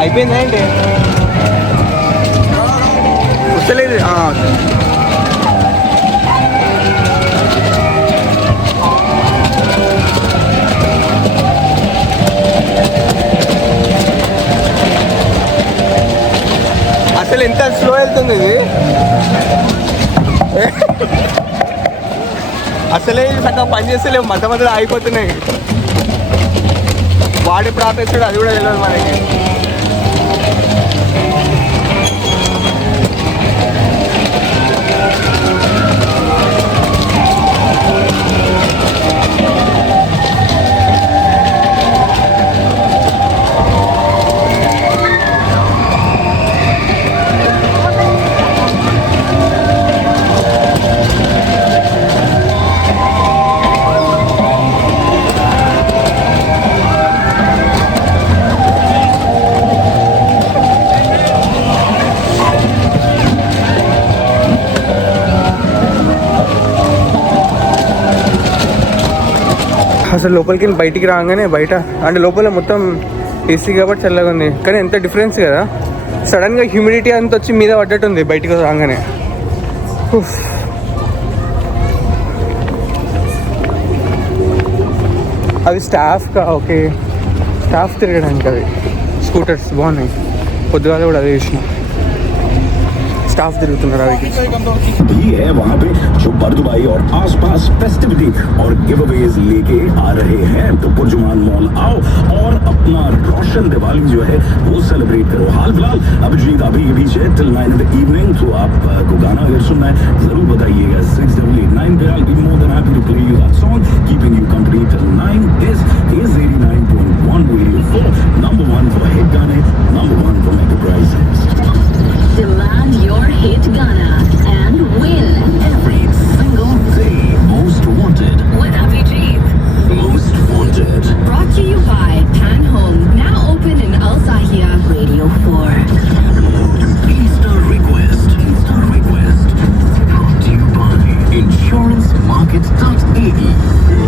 అయిపోయిందా ఏంటి? వస్తలేదు. అసలు ఎంత స్లో వెళ్తుంది ఇది. అసలే సగం పని చేస్తలేవు, మధ్య మధ్యలో ఆగిపోతున్నాయి. వాడు ఎప్పుడు ఆపేస్తాడు అది కూడా తెలియదు మనకి. అసలు లోపలికి బయటికి రాగానే బయట అంటే లోపల మొత్తం ఏసీ కాబట్టి చల్లగా ఉంది, కానీ ఎంత డిఫరెన్స్ కదా. సడన్గా హ్యూమిడిటీ అంత వచ్చి మీద పడ్డట్టుంది బయటికి రాగానే. అవి స్టాఫ్గా ఓకే, స్టాఫ్ తిరగడానికి అవి స్కూటర్స్ బాగున్నాయి. పొద్దుగాల కూడా అదే చూసిన स्टाफ भी है वहाँ पे जो बर्दुबाई और आसपास फेस्टिविटी और गिवअवेज लेके आ रहे हैं। तो पुरजुमान मॉल आओ और अपना रोशन दिवाली जो है वो सेलिब्रेट करो। हाल फिलहाल अभिजीत अभी के बीच है टिल 9 in the evening, तो आपको गाना अगर सुनना है जरूर बताइएगा 6889 पे। I'll be more than happy to play you that song. Keeping you company till 9 is 89.1